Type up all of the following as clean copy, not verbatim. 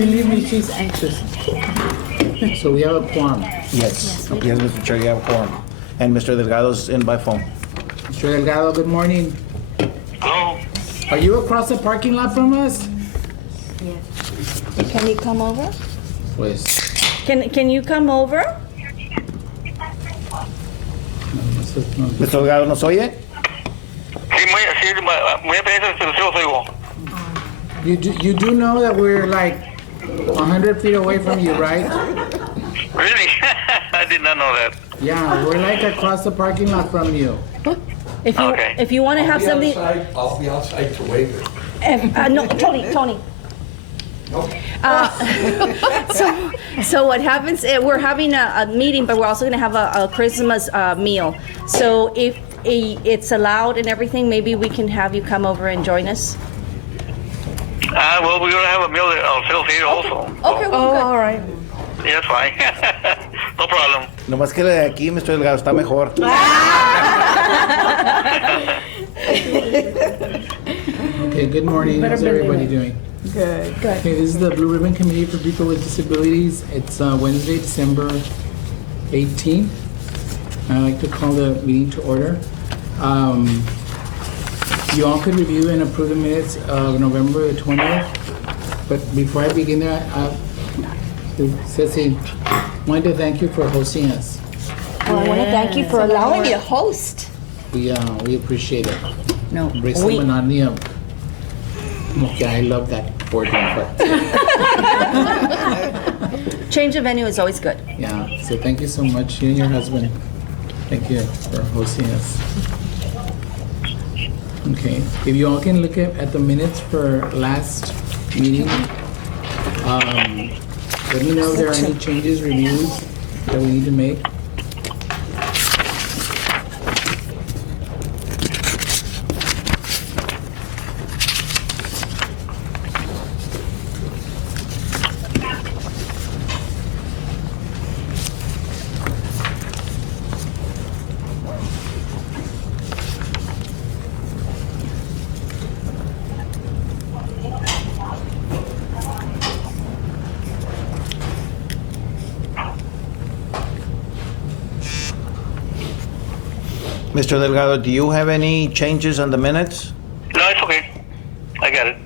believe me, she's anxious. So we have a quorum. Yes, Mr. Chair, you have a quorum. And Mr. Delgado's in by phone. Mr. Delgado, good morning. Hello? Are you across the parking lot from us? Can you come over? Pues, Can you come over? no. Mr. Delgado, ¿nos oye? Sí, muy apenas se los oigo. You do know that we're like 100 feet away from you, right? Really? I did not know that. Yeah, we're like across the parking lot from you. Okay. If you want to have something, I'll be outside to wave it. no, Tony. So what happens? We're having a meeting, but we're also going to have a Christmas meal. So if it's allowed and everything, maybe we can have you come over and join us. Well, we're going to have a meal ourselves here also. Okay. All right. Yeah, that's fine. No problem. Nomás que la de aquí, Mr. Delgado, está mejor. Okay, good morning. How's everybody doing? Good. Okay, this is the Blue Ribbon Committee for People with Disabilities. It's Wednesday, December 18th. I'd like to call the meeting to order. You all could review and approve the minutes of November the 20th. But before I begin that, Ceci, I wanted to thank you for hosting us. Well, I want to thank you for allowing me to host. We appreciate it. No, Breaks the monotony of, okay, I love that board game, but change of venue is always good. yeah, so thank you so much, you and your husband. Thank you for hosting us. Okay, if you all can look at the minutes for last meeting, let me know if there are any changes, reviews that we need to make. Mr. Delgado, do you have any changes on the minutes? No, it's okay. I got it.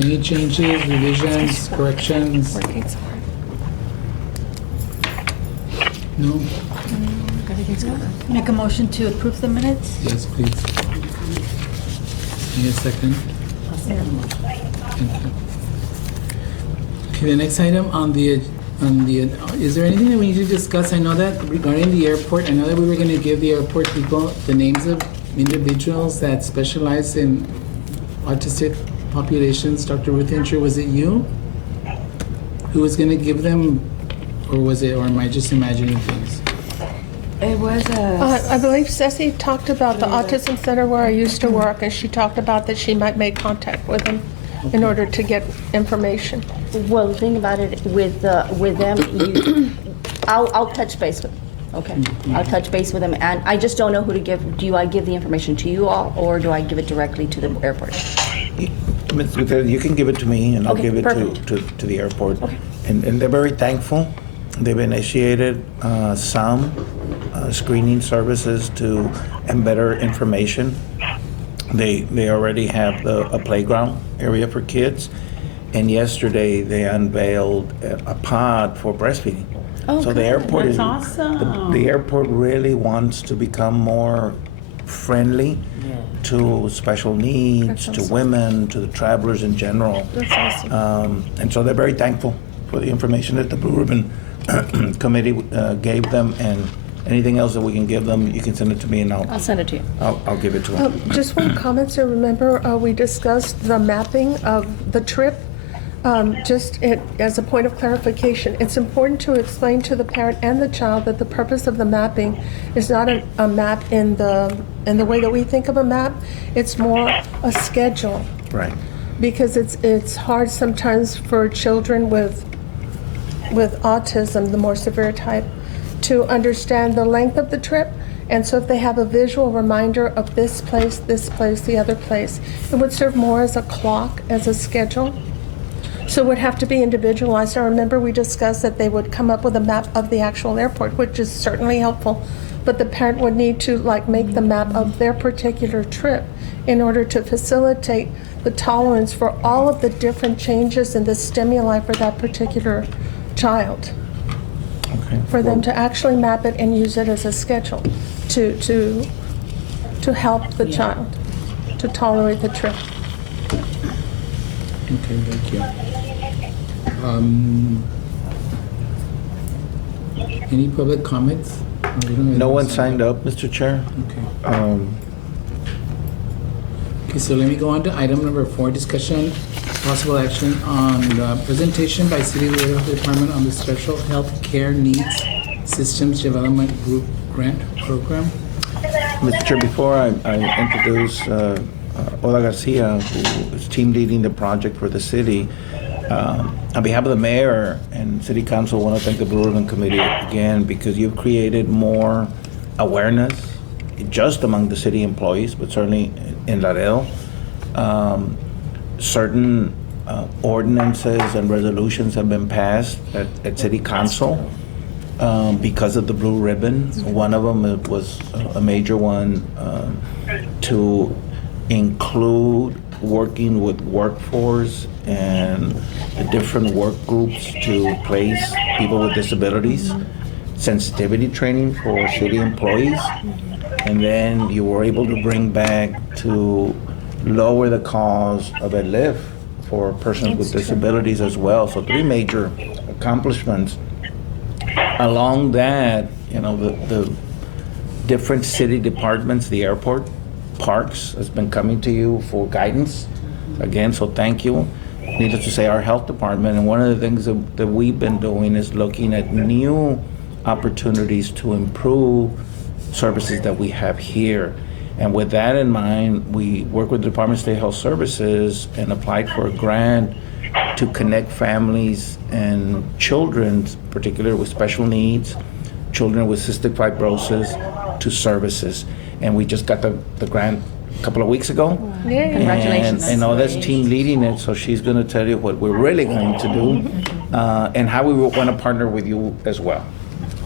Any changes, revisions, corrections? No? Make a motion to approve the minutes? Yes, please. Need a second? Thank you. Okay, the next item on the, is there anything that we need to discuss? I know that regarding the airport, I know that we were gonna give the airport people the names of individuals that specialize in autistic populations. Dr. Ruth Hincher, was it you? Who was gonna give them Or was it, or am I just imagining things? It was I believe Ceci talked about the autism center where I used to work, and she talked about that she might make contact with them in order to get information. Well, the thing about it with them, I'll touch base with them. Okay, I'll touch base with them, and I just don't know who to give. Do I give the information to you all, or do I give it directly to the airport? Ms. Gutierrez, you can give it to me, and I'll Okay, give it perfect. to the airport. Okay. And they're very thankful. They've initiated some screening services to and better information. They already have a playground area for kids, and yesterday they unveiled a pod for breastfeeding. Oh, So the good. airport is That's awesome. the airport really wants to become more friendly to special needs, to women, to the travelers in general. That's awesome. And so they're very thankful for the information that the Blue Ribbon Committee gave them, and anything else that we can give them, you can send it to me, and I'll send it to you. I'll give it to them. Just one comment, so remember, we discussed the mapping of the trip. As a point of clarification, it's important to explain to the parent and the child that the purpose of the mapping is not a map in the way that we think of a map. It's more a schedule, Right. because it's hard sometimes for children with autism, the more severe type, to understand the length of the trip. And so if they have a visual reminder of this place, the other place, it would serve more as a clock, as a schedule. So it would have to be individualized. I remember we discussed that they would come up with a map of the actual airport, which is certainly helpful, but the parent would need to make the map of their particular trip in order to facilitate the tolerance for all of the different changes in the stimuli for that particular child. Okay. For them to actually map it and use it as a schedule to help the child to tolerate the trip. Okay, thank you. Any public comments? No one signed up, Mr. Chair. Okay. Okay, so let me go on to item number 4, discussion, possible action on the presentation by City Health Department on the Special Health Care Needs Systems Development Group Grant Program. Mr. Chair, before I introduce Ola Garcia, who is team leading the project for the city, on behalf of the mayor and city council, I want to thank the Blue Ribbon Committee again, because you've created more awareness just among the city employees, but certainly in Laredo. Certain ordinances and resolutions have been passed at city council because of the Blue Ribbon. One of them was a major one to include working with workforce and the different work groups to place people with disabilities, sensitivity training for city employees, and then you were able to bring back to lower the cost of a lift for persons with disabilities as well. So 3 major accomplishments. Along that, the different city departments, the airport, parks has been coming to you for guidance. Again, so thank you. Needless to say, our health department, and one of the things that we've been doing is looking at new opportunities to improve services that we have here. And with that in mind, we work with the Department of State Health Services and applied for a grant to connect families and children, particularly with special needs, children with cystic fibrosis, to services. And we just got the grant a couple of weeks ago. Yeah. Congratulations. And Oda's team leading it, so she's going to tell you what we're really going to do and how we want to partner with you as well.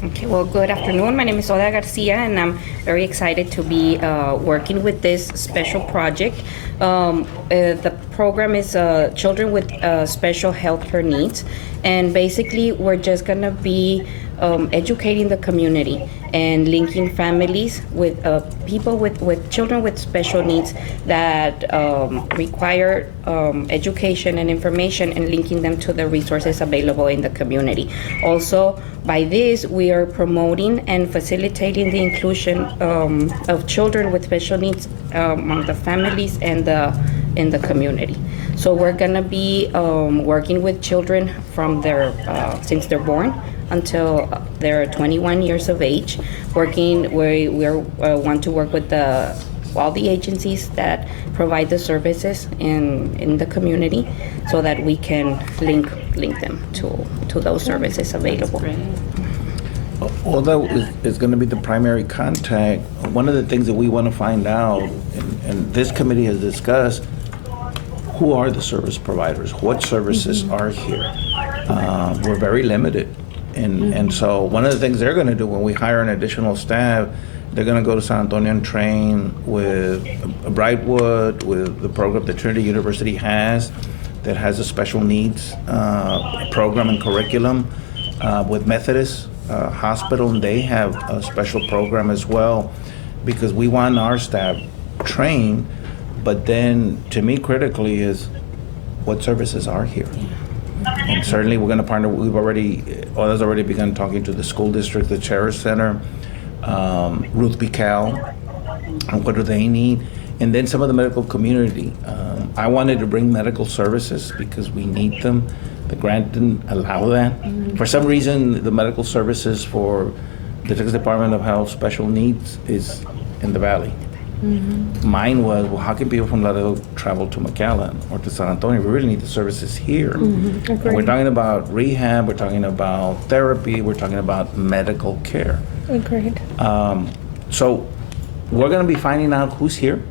Okay, well, good afternoon. My name is Oda Garcia, and I'm very excited to be working with this special project. The program is Children with Special Healthcare Needs, and basically we're just going to be educating the community and linking families with people with children with special needs that require education and information, and linking them to the resources available in the community. Also, by this, we are promoting and facilitating the inclusion of children with special needs among the families and in the community. So we're gonna be working with children from since they're born until they're 21 years of age. We want to work with all the agencies that provide the services in the community, so that we can link them to those services available. Although is going to be the primary contact, one of the things that we want to find out, and this committee has discussed, who are the service providers? What services are here? We're very limited. And so one of the things they're going to do when we hire an additional staff, they're going to go to San Antonio and train with Brightwood, with the program that Trinity University has, that has a special needs program and curriculum, with Methodist Hospital, and they have a special program as well, because we want our staff trained. But then, to me, critically is what services are here. And certainly, we're going to partner. Others already begun talking to the school district, the Cherish Center, Ruth B. Cal, and what do they need, and then some of the medical community. I wanted to bring medical services because we need them. The grant didn't allow that. For some reason, the medical services for the Texas Department of Health Special Needs is in the Valley. Mine was, well, how can people from Laredo travel to McAllen or to San Antonio? We really need the services here. And we're talking about rehab, we're talking about therapy, we're talking about medical care. Agreed. So we're going to be finding out who's here,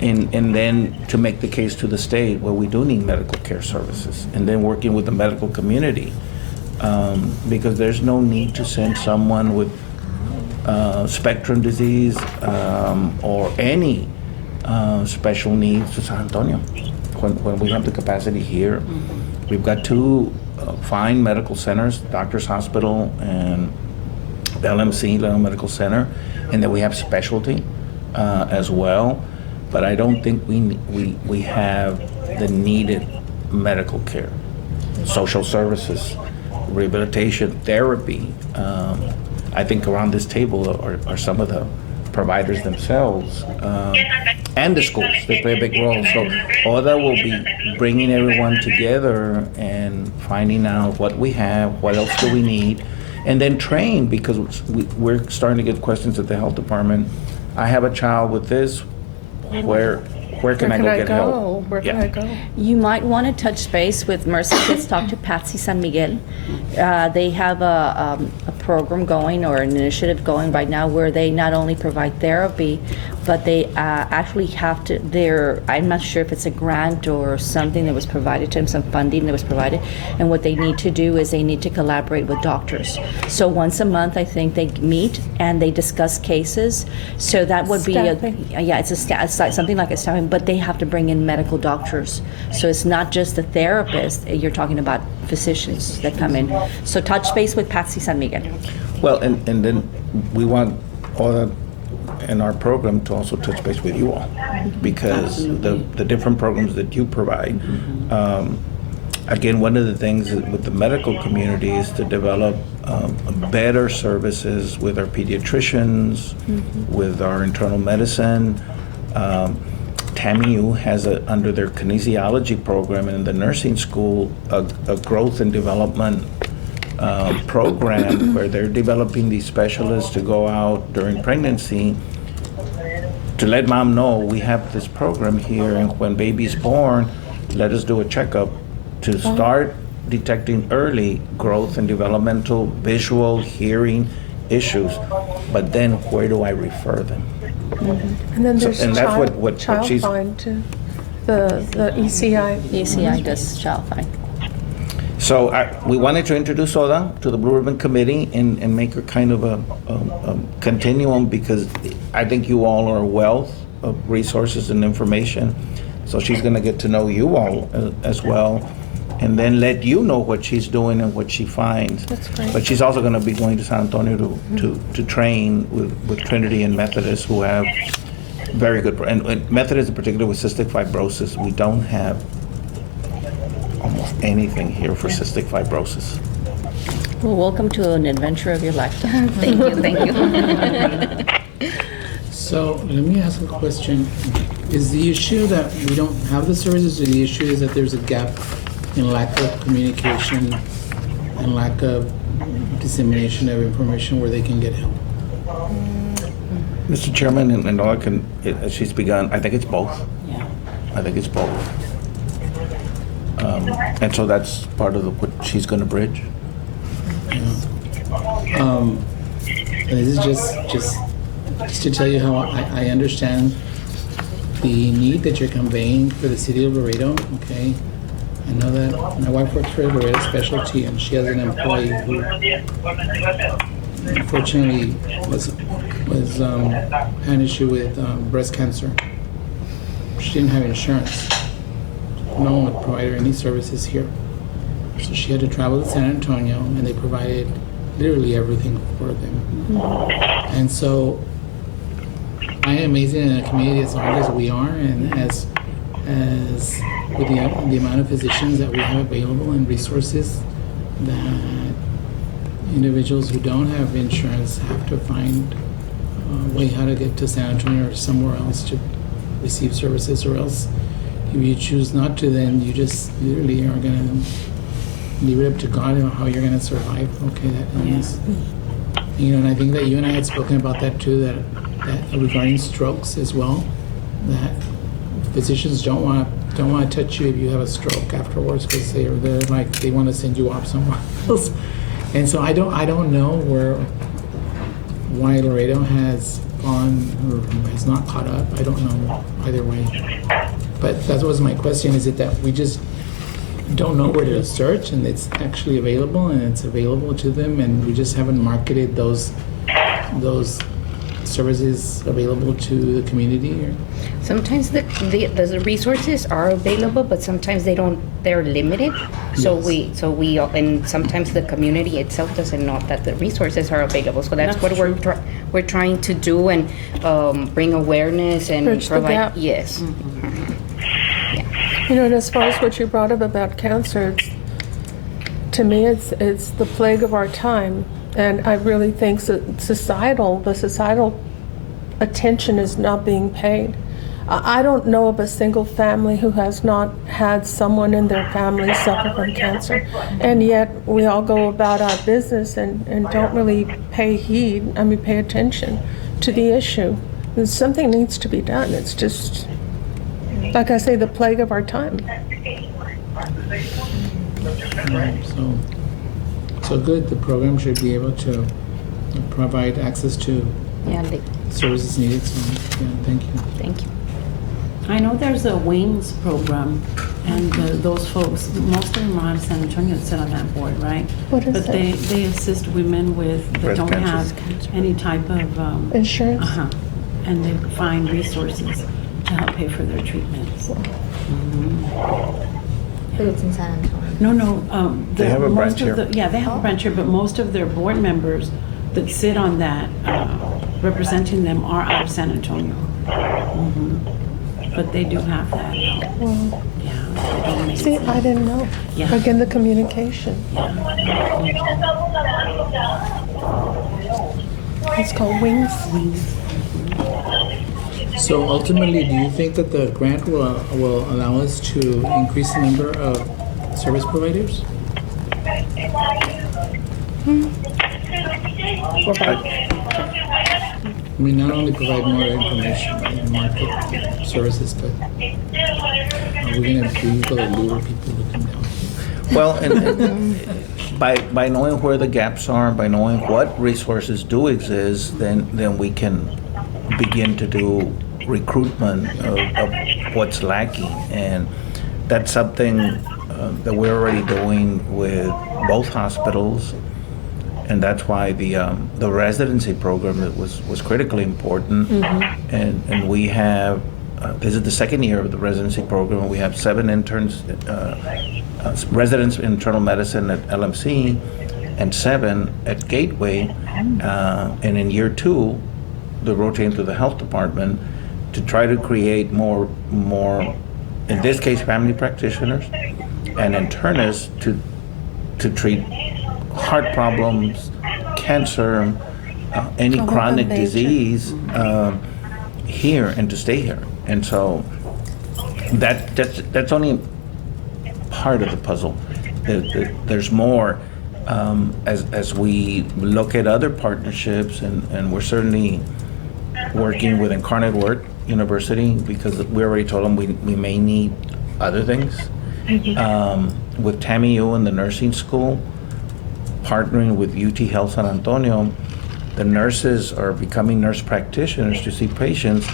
and then to make the case to the state where we do need medical care services, and then working with the medical community, because there's no need to send someone with spectrum disease or any special needs to San Antonio when we have the capacity here. We've got two fine medical centers, Doctors Hospital and LMC, Laredo Medical Center, and then we have specialty as well. But I don't think we have the needed medical care, social services, rehabilitation, therapy. I think around this table are some of the providers themselves, and the schools. They play a big role. So all that will be bringing everyone together and finding out what we have, what else do we need, and then train, because we're starting to get questions at the health department. I have a child with this. Where can I go get help? Where can I go? You might want to touch base with Mercy Kids, talk to Patsy San Miguel. They have a program going, or an initiative going right now, where they not only provide therapy, but they actually have to, I'm not sure if it's a grant or something that was provided to them, some funding that was provided, and what they need to do is they need to collaborate with doctors. So once a month, I think they meet and they discuss cases. So that would be it's something like a staffing, but they have to bring in medical doctors. So it's not just the therapist, you're talking about physicians that come in. So touch base with Patsy San Miguel. Well, and then we want all that in our program to also touch base with you all, because the different programs that you provide. Again, one of the things with the medical community is to develop better services with our pediatricians, with our internal medicine. TAMU has under their kinesiology program and in the nursing school a growth and development program where they're developing these specialists to go out during pregnancy to let mom know we have this program here, and when baby's born, let us do a checkup to start detecting early growth and developmental, visual, hearing issues. But then where do I refer them? And then there's and that's what child she's- find too. The ECI. ECI does child find. So we wanted to introduce Oda to the Blue Ribbon Committee and make her kind of a continuum, because I think you all are a wealth of resources and information. So she's going to get to know you all as well, and then let you know what she's doing and what she finds. That's great. But she's also going to be going to San Antonio to train with Trinity and Methodist, who have very good, and Methodist in particular with cystic fibrosis. We don't have almost anything here for cystic fibrosis. Well, welcome to an adventure of your lifetime. Thank you. So let me ask a question. Is the issue that we don't have the services, or the issue is that there's a gap in lack of communication and lack of dissemination of information where they can get help. Mr. Chairman, and all I can, she's begun, I think it's both. Yeah. I think it's both. And so that's part of what she's gonna bridge. And this is just to tell you how I understand the need that you're conveying for the city of Laredo, okay? I know that my wife works for Laredo Specialty, and she has an employee who unfortunately was had an issue with breast cancer. She didn't have insurance. No one would provide her any services here. So she had to travel to San Antonio, and they provided literally everything for them. And so I am amazing in a community as large as we are, and as with the amount of physicians that we have available and resources, that individuals who don't have insurance have to find a way how to get to San Antonio or somewhere else to receive services, or else if you choose not to, then you just literally are going to leave it up to God on how you're going to survive, okay, that illness. You know, and I think that you and I had spoken about that too, that regarding strokes as well, that physicians don't want to touch you if you have a stroke afterwards, because they're like, they want to send you off somewhere else. And so I don't know why Laredo has gone or has not caught up. I don't know either way. But that was my question, is it that we just don't know where to search, and it's actually available, and it's available to them, and we just haven't marketed those services available to the community? Or? Sometimes the resources are available, but sometimes they're limited. So we and sometimes the community itself doesn't know that the resources are available. So that's what we're trying to do, and bring awareness and Bridge the provide. gap. Yes. You know, and as far as what you brought up about cancer, to me, it's the plague of our time. And I really think that the societal attention is not being paid. I don't know of a single family who has not had someone in their family suffer from cancer. And yet we all go about our business and don't really pay attention to the issue. And something needs to be done. It's just, like I say, the plague of our time. So good, the program should be able to provide access to services needed, so yeah, thank you. Thank you. I know there's a WINGS program, and those folks, most of them are out of San Antonio that sit on that board, right? What is but they assist women that Breast don't cancer. have any type of Insurance? and they find resources to help pay for their treatments. But it's in San Antonio. No, They have a branch here. they have a branch here, but most of their board members that sit on that, representing them, are out of San Antonio. But they do have that help. Well, Yeah. they do make see, sense. I didn't know. Yeah. Again, the communication. It's called WINGS. So ultimately, do you think that the grant will allow us to increase the number of service providers? I mean, not only provide more information and market services, but are we going to be able to lure people to come down? Well, and by knowing where the gaps are, by knowing what resources do exist, then we can begin to do recruitment of what's lacking. And that's something that we're already doing with both hospitals. And that's why the residency program was critically important. And we have, this is the second year of the residency program. We have 7 interns, residents in internal medicine at LMC, and 7 at Gateway. And in year 2, they're rotating through the health department to try to create more, in this case, family practitioners and internists to treat heart problems, cancer, any chronic disease here, and to stay here. And so that's only part of the puzzle. There's more, as we look at other partnerships, and we're certainly working with Incarnate Word University, because we already told them we may need other things. With Tammy U and the nursing school, partnering with UT Health San Antonio, the nurses are becoming nurse practitioners to see patients,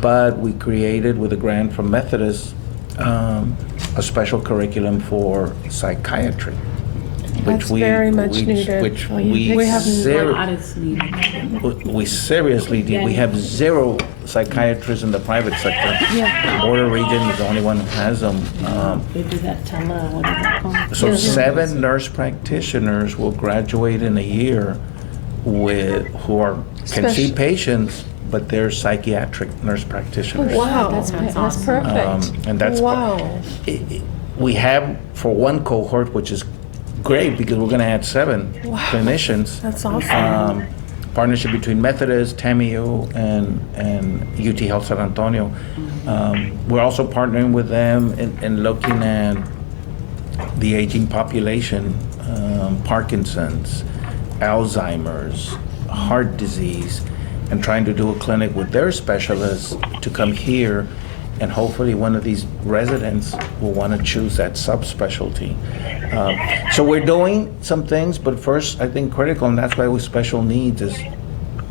but we created with a grant from Methodist a special curriculum for psychiatry, That's very much needed. which We have ser- not as needed. we seriously need. We have 0 psychiatrists in the private sector. Yeah. Border region is the only one who has them. They do that what is it called? So 7 nurse practitioners will graduate in a year who can see Special- patients, but they're psychiatric nurse practitioners. Wow. That's That's perfect. And that's Wow. we have for one cohort, which is great because we're going to add 7 clinicians. That's awesome. Partnership between Methodist, TAMIU, and UT Health San Antonio. We're also partnering with them in looking at the aging population, Parkinson's, Alzheimer's, heart disease, and trying to do a clinic with their specialists to come here, and hopefully one of these residents will want to choose that subspecialty. So we're doing some things, but first, I think critical, and that's why with special needs, is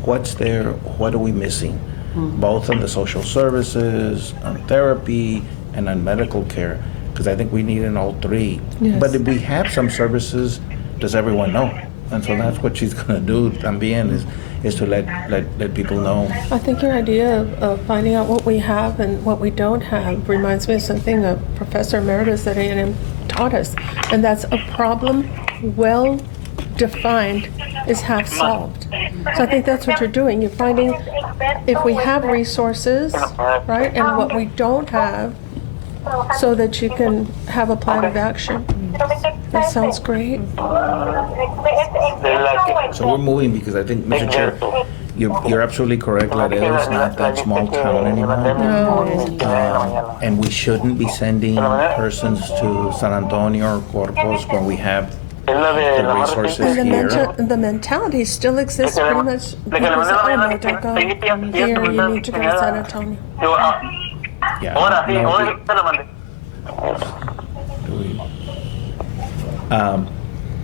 what's there, what are we missing? Both on the social services, on therapy, and on medical care, because I think we need in all 3. Yes. But if we have some services, does everyone know? And so that's what she's gonna do, también, is to let people know. I think your idea of finding out what we have and what we don't have reminds me of something a professor emeritus at A&M taught us, and that's a problem well defined is half solved. So I think that's what you're doing. You're finding if we have resources, right, and what we don't have, so that you can have a plan of action. That sounds great. So we're moving because I think, Mr. Chair, you're absolutely correct. Laredo is not that small town anymore. And we shouldn't be sending persons to San Antonio or Corpus when we have the resources And here. the mentality still exists pretty much. People say, oh no, don't go here, you need to go to San Antonio. Yeah.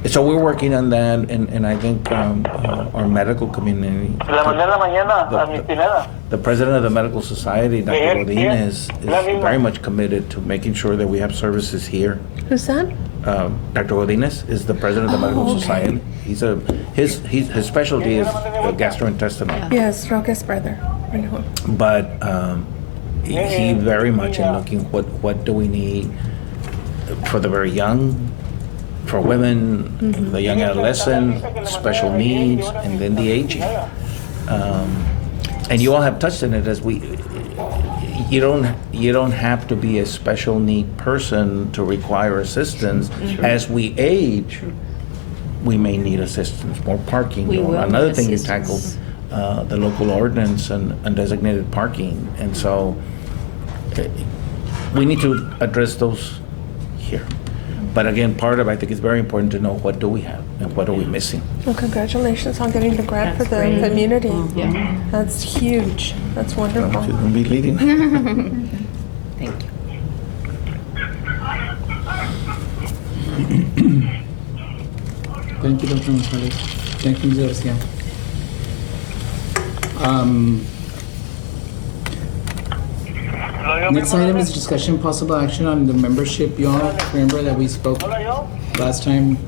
So we're working on that, and I think our medical community, the president of the medical society, Dr. Godin, is very much committed to making sure that we have services here. Who's that? Dr. Godinez is the president of the medical society. His specialty is gastrointestinal. Yes, Roque's brother. I know him. But he very much in looking what do we need for the very young, for women, the young adolescent, special needs, and then the aging. And you all have touched on it as you don't have to be a special need person to require assistance. As we age, we may need assistance, more parking. We will Another need thing you assistance. tackled, the local ordinance and designated parking. And so we need to address those here. But again, part of, I think it's very important to know what do we have and what are we missing. Well, congratulations on getting the grant for the That's great. community. Yeah. That's huge. That's She's wonderful. gonna be leading. Thank you. Thank you, Dr. Gonzalez. Thank you, Ms. Garcia. Next item is discussion possible action on the membership. You all remember that we spoke last time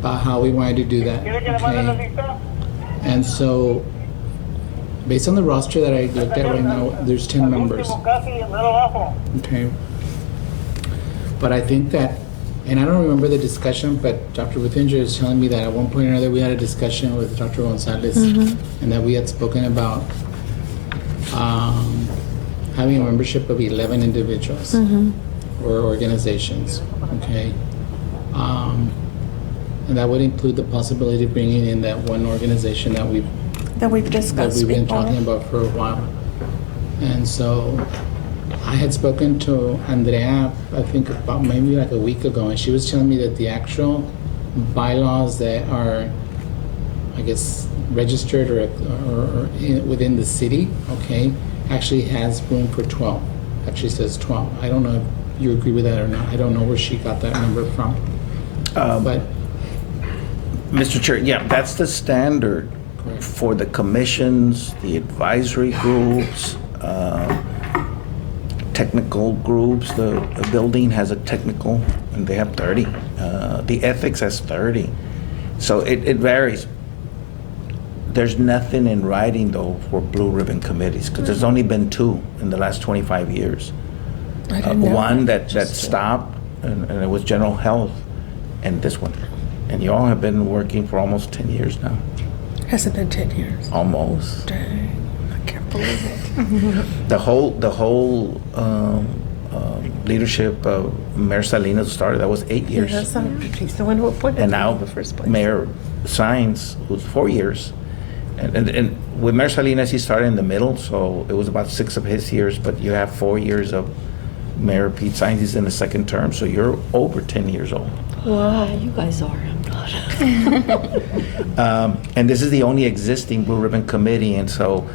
about how we wanted to do that, okay? And so, based on the roster that I looked at right now, there's 10 members, okay? But I think that, and I don't remember the discussion, but Dr. Withinger is telling me that at one point or another we had a discussion with Dr. Gonzalez, and that we had spoken about having a membership of 11 individuals or organizations, okay? And that would include the possibility of bringing in that one organization that we've Discussed been before. talking about for a while. And so I had spoken to Andrea, I think about maybe like a week ago, and she was telling me that the actual bylaws that are, I guess, registered or within the city, okay, actually has room for 12. Actually says 12. I don't know if you agree with that or not. I don't know where she got that number from. But Mr. Chair, yeah, that's the standard for the commissions, the advisory groups, technical groups. The building has a technical, and they have 30. The ethics has 30. So it varies. There's nothing in writing, though, for blue ribbon committees, because there's only been 2 in the last 25 years. I didn't know. One that stopped, and it was general health, and this one. And you all have been working for almost 10 years now. Has it been 10 years? Almost. Dang, I can't believe it. The whole leadership of Mayor Salinas started, that was 8 years. Yes, he's the one who appointed And me now in the first place. Mayor Sines, who's 4 years. And with Mayor Salinas, he started in the middle, so it was about 6 of his years, but you have 4 years of Mayor Pete Sines. He's in the second term, so you're over 10 years old. Wow. You guys are, I'm not. And this is the only existing Blue Ribbon Committee, and so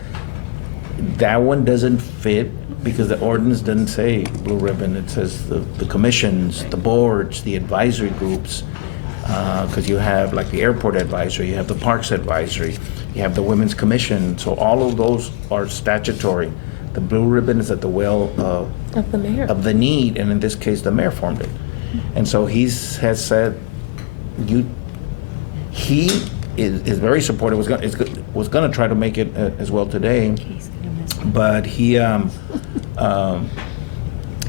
that one doesn't fit because the ordinance doesn't say Blue Ribbon. It says the commissions, the boards, the advisory groups, because you have like the airport advisory, you have the parks advisory, you have the women's commission, so all of those are statutory. The Blue Ribbon is at the will Of the mayor. of the need, and in this case, the mayor formed it. And so has said, he is very supportive, was going to try to make it as well today, but he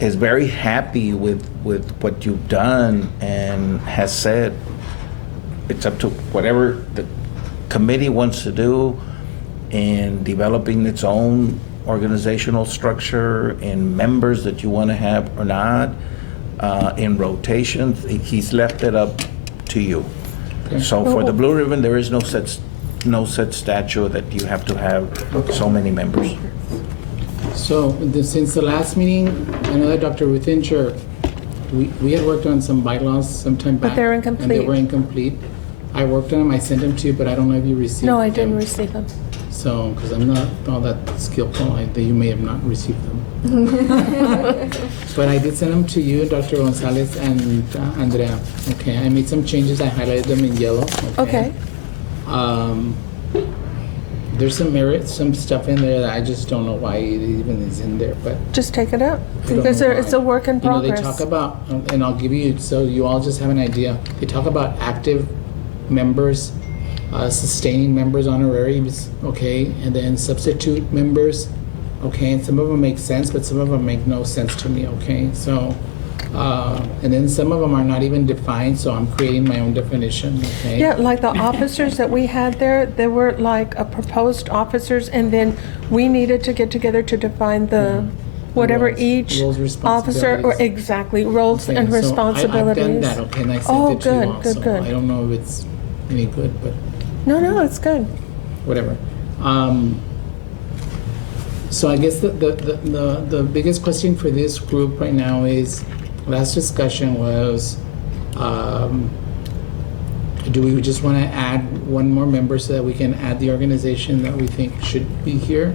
is very happy with what you've done and has said it's up to whatever the committee wants to do in developing its own organizational structure and members that you want to have or not, in rotations. He's left it up to you. So for the Blue Ribbon, there is no such statute that you have to have so many members. so since the last meeting, I know that Dr. Ruthinger, we had worked on some bylaws sometime back. But they're And they incomplete. were incomplete. I worked on them, I sent them to you, but I don't know if you received them. No, I didn't receive them. So, because I'm not all that skillful, you may have not received them. But I did send them to you, Dr. Gonzalez and Andrea. Okay, I made some changes, I highlighted them in yellow. Okay. There's some stuff in there that I just don't know why it even is in there, but Just take it out. I don't Because know it's why. a work in You know, progress. they talk about, and I'll give you, so you all just have an idea. They talk about active members, sustaining members, honoraries, okay, and then substitute members, okay, and some of them make sense, but some of them make no sense to me, okay, so, and then some of them are not even defined, so I'm creating my own definition, okay? Yeah, like the officers that we had there were like proposed officers, and then we needed to get together to define the, whatever Roles. each Roles, officer, or responsibilities. exactly, roles Okay, and so responsibilities. I've done that, okay, and I Oh, sent it to you good, also. good, good. I don't know if it's any good, but No, it's good. whatever. So I guess the biggest question for this group right now is, last discussion was, do we just want to add one more member so that we can add the organization that we think should be here?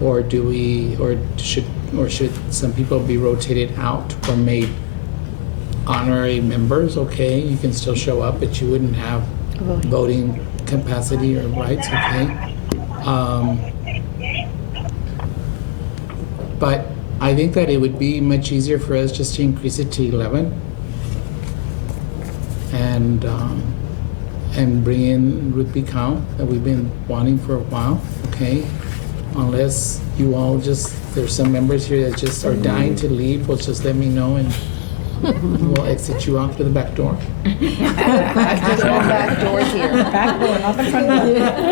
Or should some people be rotated out or made honorary members? Okay, you can still show up, but you wouldn't have voting capacity or rights, okay? But I think that it would be much easier for us just to increase it to 11 and bring in Ruth B. Cow that we've been wanting for a while, okay? Unless you all there's some members here that just are dying to leave, well, just let me know and we'll exit you off to the back door. There's no back doors here. Back door, not the front door.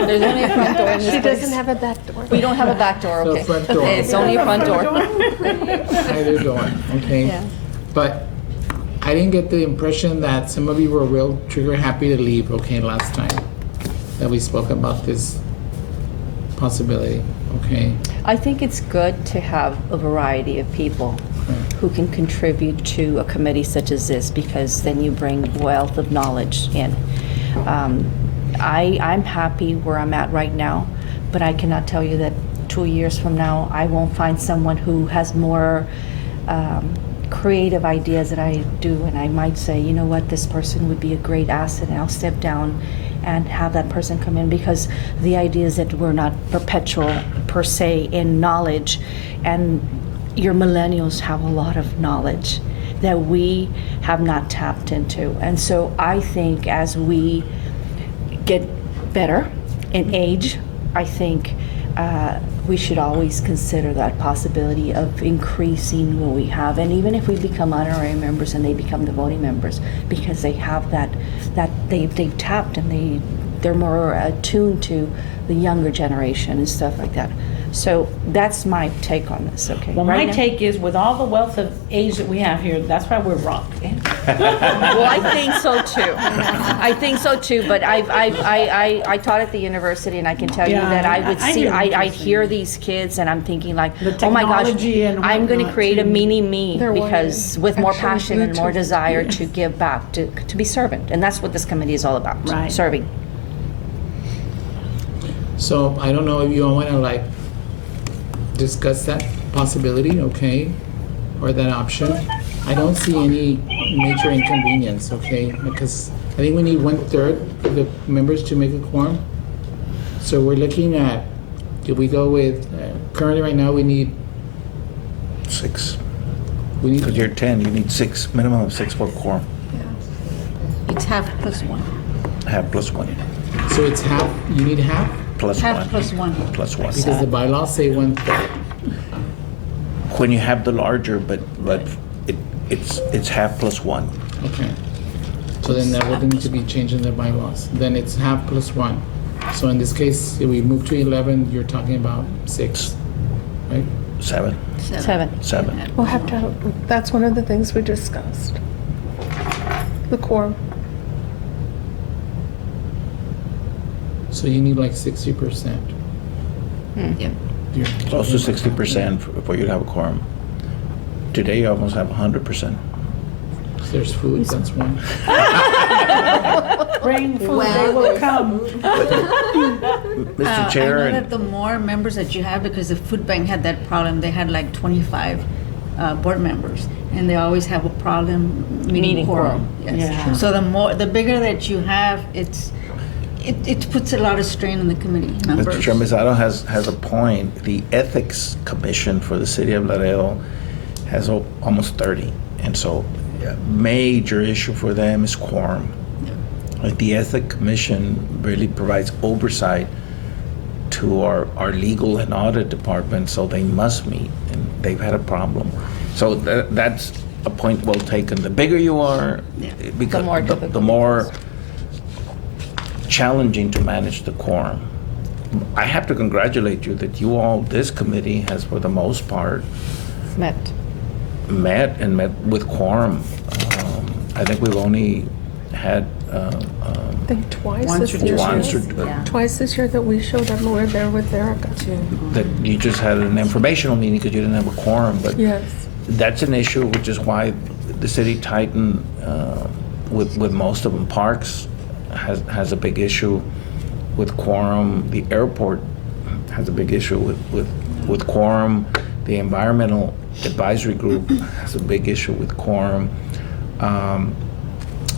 There's only a front door in this She place. doesn't have a back door. We don't have a back door, The okay? front door. It's only a front door. Either door, okay? Yeah. But I didn't get the impression that some of you were real trigger happy to leave, okay, last time that we spoke about this possibility, okay? I think it's good to have a variety of people who can contribute to a committee such as this, because then you bring wealth of knowledge in. I'm happy where I'm at right now, but I cannot tell you that 2 years from now I won't find someone who has more creative ideas than I do, and I might say, you know what, this person would be a great asset, and I'll step down and have that person come in, because the idea is that we're not perpetual per se in knowledge, and your millennials have a lot of knowledge that we have not tapped into. And so I think as we get better in age, I think we should always consider that possibility of increasing what we have. And even if we become honorary members and they become the voting members, because they have that they've tapped and they're more attuned to the younger generation and stuff like that. So that's my take on this, okay? Well, Right my now- take is, with all the wealth of age that we have here, that's why we're wrong. Well, I think so too. I think so too, but I taught at the university, and I can tell you Yeah, that I would I see, hear what I'd you're hear saying. these kids, and I'm thinking like, The oh my gosh, technology and I'm gonna whatnot, create a too. mini me, They're because wired. with more Actually, passion and more Bluetooth. desire to give back, to be servant, and that's what this committee is all about, Right. serving. So I don't know if you all wanna like discuss that possibility, okay? Or that option. I don't see any major inconvenience, okay? Because I think we need 1/3 of the members to make a quorum. So we're looking at, if we go with, currently right now, we need 6. Because you're 10, you need 6, minimum of 6 for quorum. It's half plus one. Half plus 1. so it's half, you need half? Plus Half 1. plus one. Plus 1. Because the bylaws say 1/3. When you have the larger, but it's half plus 1. Okay. So then that would need to be changed in the bylaws. Then it's half plus 1. So in this case, if we move to 11, you're talking about 6, right? 7. 7. We'll have to, that's one of the things we discussed. The quorum. So you need like 60%. Yep. You're Close to talking about 60% for you to have a quorum. Today, you almost have 100%. If there's food, that's one. Bring food, they will come. Mr. Chair, I know that and the more members that you have, because the food bank had that problem, they had like 25 board members, and they always have a problem meeting Meeting quorum. quorum. Yes. Yeah. So the bigger that you have, it puts a lot of strain on the committee members. Mr. Chair, Ms. Otto has a point. The Ethics Commission for the City of Laredo has almost 30. And so a major issue for them is quorum. Like the Ethics Commission really provides oversight to our legal and audit department, so they must meet, and they've had a problem. So that's a point well taken. The bigger you are, because The more the difficult more challenging to manage the quorum. I have to congratulate you that you all, this committee has for the most part Met. met with quorum. I think we've only had I think twice Once this or year. once or Twice this year that we showed up and we were there with Erica. that you just had an informational meeting because you didn't have a quorum, but Yes. that's an issue, which is why the city tightened with most of them. Parks has a big issue with quorum. The airport has a big issue with quorum. The environmental advisory group has a big issue with quorum.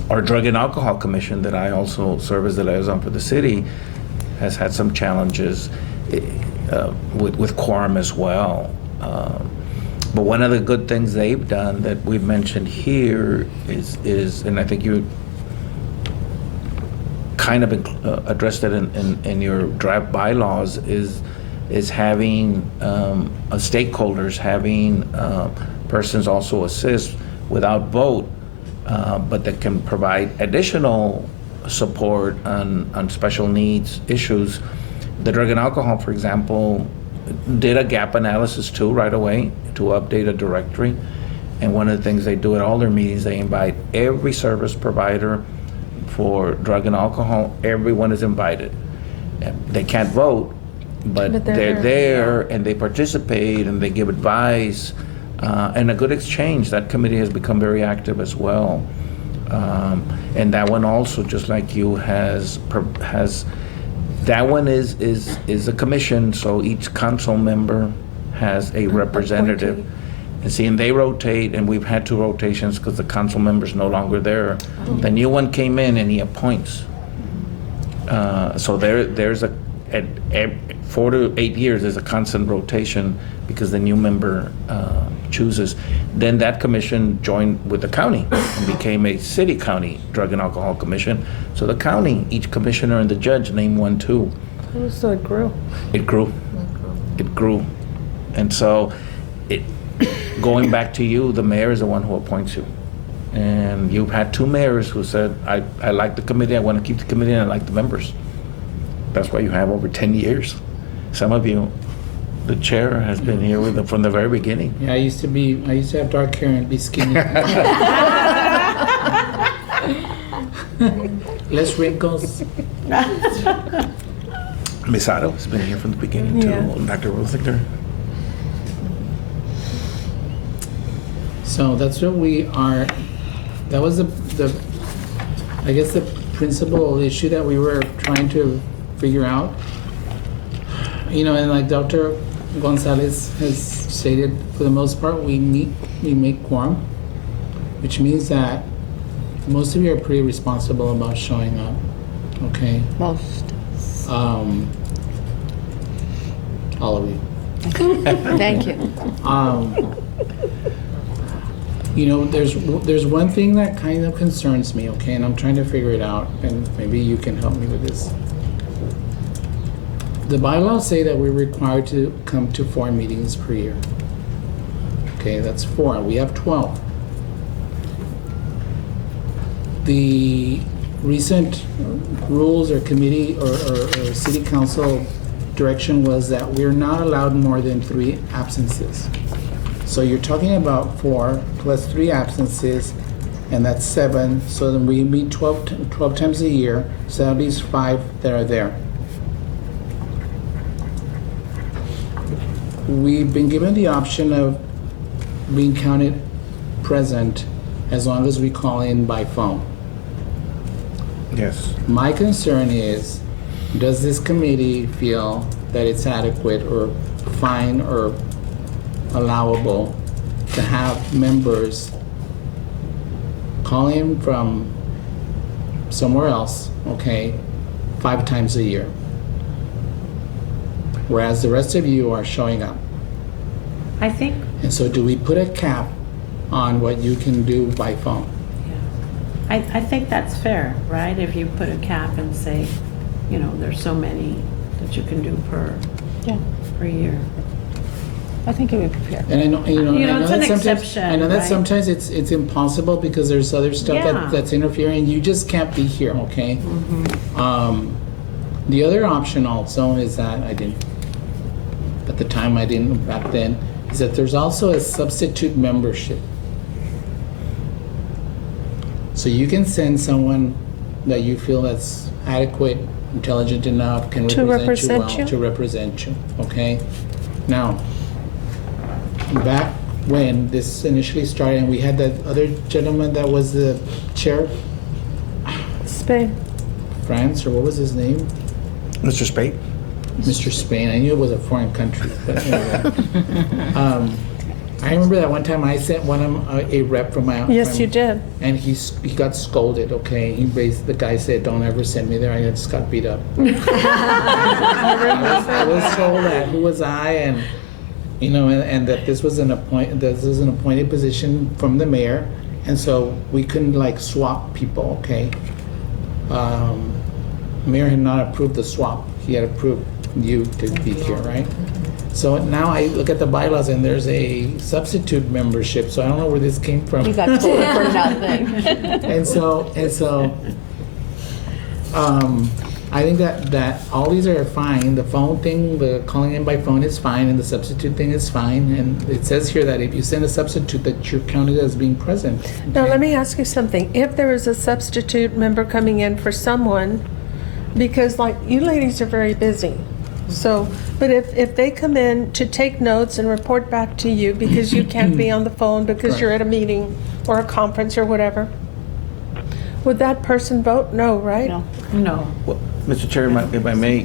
Our Drug and Alcohol Commission, that I also serve as the liaison for the city, has had some challenges with quorum as well. But one of the good things they've done that we've mentioned here is, and I think you kind of addressed it in your draft bylaws, is having stakeholders, having persons also assist without vote, but that can provide additional support on special needs issues. The Drug and Alcohol, for example, did a gap analysis too right away to update a directory. And one of the things they do at all their meetings, they invite every service provider for drug and alcohol. Everyone is invited. They can't vote, but But they're there and they participate and they give advice, and a good exchange. That committee has become very active as well. And that one also, just like you, has that one is a commission, so each council member has a representative. And see, and they rotate, and we've had 2 rotations because the council member's no longer there. The new one came in and he appoints. So there's at 4 to 8 years, there's a constant rotation because the new member chooses. Then that commission joined with the county and became a city-county drug and alcohol commission. So the county, each commissioner and the judge named one too. Oh, so it grew. It grew. It grew. And so going back to you, the mayor is the one who appoints you. And you've had 2 mayors who said, I like the committee, I want to keep the committee, and I like the members. That's why you have over 10 years. Some of you, the chair has been here with them from the very beginning. Yeah, I used to have dark hair and be skinny. Less wrinkles. Ms. Otto has been here from the beginning too, Dr. Rosinger. So that's what we are, that was I guess the principal issue that we were trying to figure out. You know, and like Dr. Gonzalez has stated, for the most part, we make quorum, which means that most of you are pretty responsible about showing up, okay? Most. All of you. Thank you. You know, there's one thing that kind of concerns me, okay, and I'm trying to figure it out, and maybe you can help me with this. The bylaws say that we're required to come to 4 meetings per year. Okay, that's 4. We have 12. The recent rules or committee or city council direction was that we're not allowed more than 3 absences. So you're talking about 4 plus 3 absences, and that's 7. So then we meet 12 times a year, so that leaves 5 that are there. We've been given the option of being counted present as long as we call in by phone. Yes. My concern is, does this committee feel that it's adequate or fine or allowable to have members call in from somewhere else, okay, 5 times a year? Whereas the rest of you are showing up. I think, And so do we put a cap on what you can do by phone? I think that's fair, right? If you put a cap and say, you know, there's so many that you can do per year. I think it would be fair. And I know, You know, I know it's an that sometimes, exception, I know that right? sometimes it's impossible because there's other stuff Yeah. that's interfering. You just can't be here, okay? The other option also is that at the time I didn't back then, is that there's also a substitute membership. So you can send someone that you feel that's adequate, intelligent enough, can To represent represent you you? well, to represent you, okay? Now, back when this initially started, and we had that other gentleman that was the chair, Spain. France, or what was his name? Mr. Spade? Mr. Spain. I knew it was a foreign country, but anyway. I remember that one time I sent a rep from my Yes, you did. and he got scolded. Okay, the guy said, "Don't ever send me there." I just got beat up. I was told that who was I, and you know, and that this was an appointed position from the mayor, and so we couldn't like swap people. Okay, mayor had not approved the swap; he had approved you to be here, right? So now I look at the bylaws and there's a substitute membership, so I don't know where this came from. You got told for nothing. And so, I think that all these are fine. The phone thing, the calling in by phone is fine, and the substitute thing is fine. And it says here that if you send a substitute, that you're counted as being present. Now, okay? let me ask you something. If there is a substitute member coming in for someone, because like you ladies are very busy, So, but if they come in to take notes and report back to you because you can't be on the phone because you're at a meeting or a conference or whatever, would that person vote? No, right? No. No. Well, Mr. Chairman, if I may,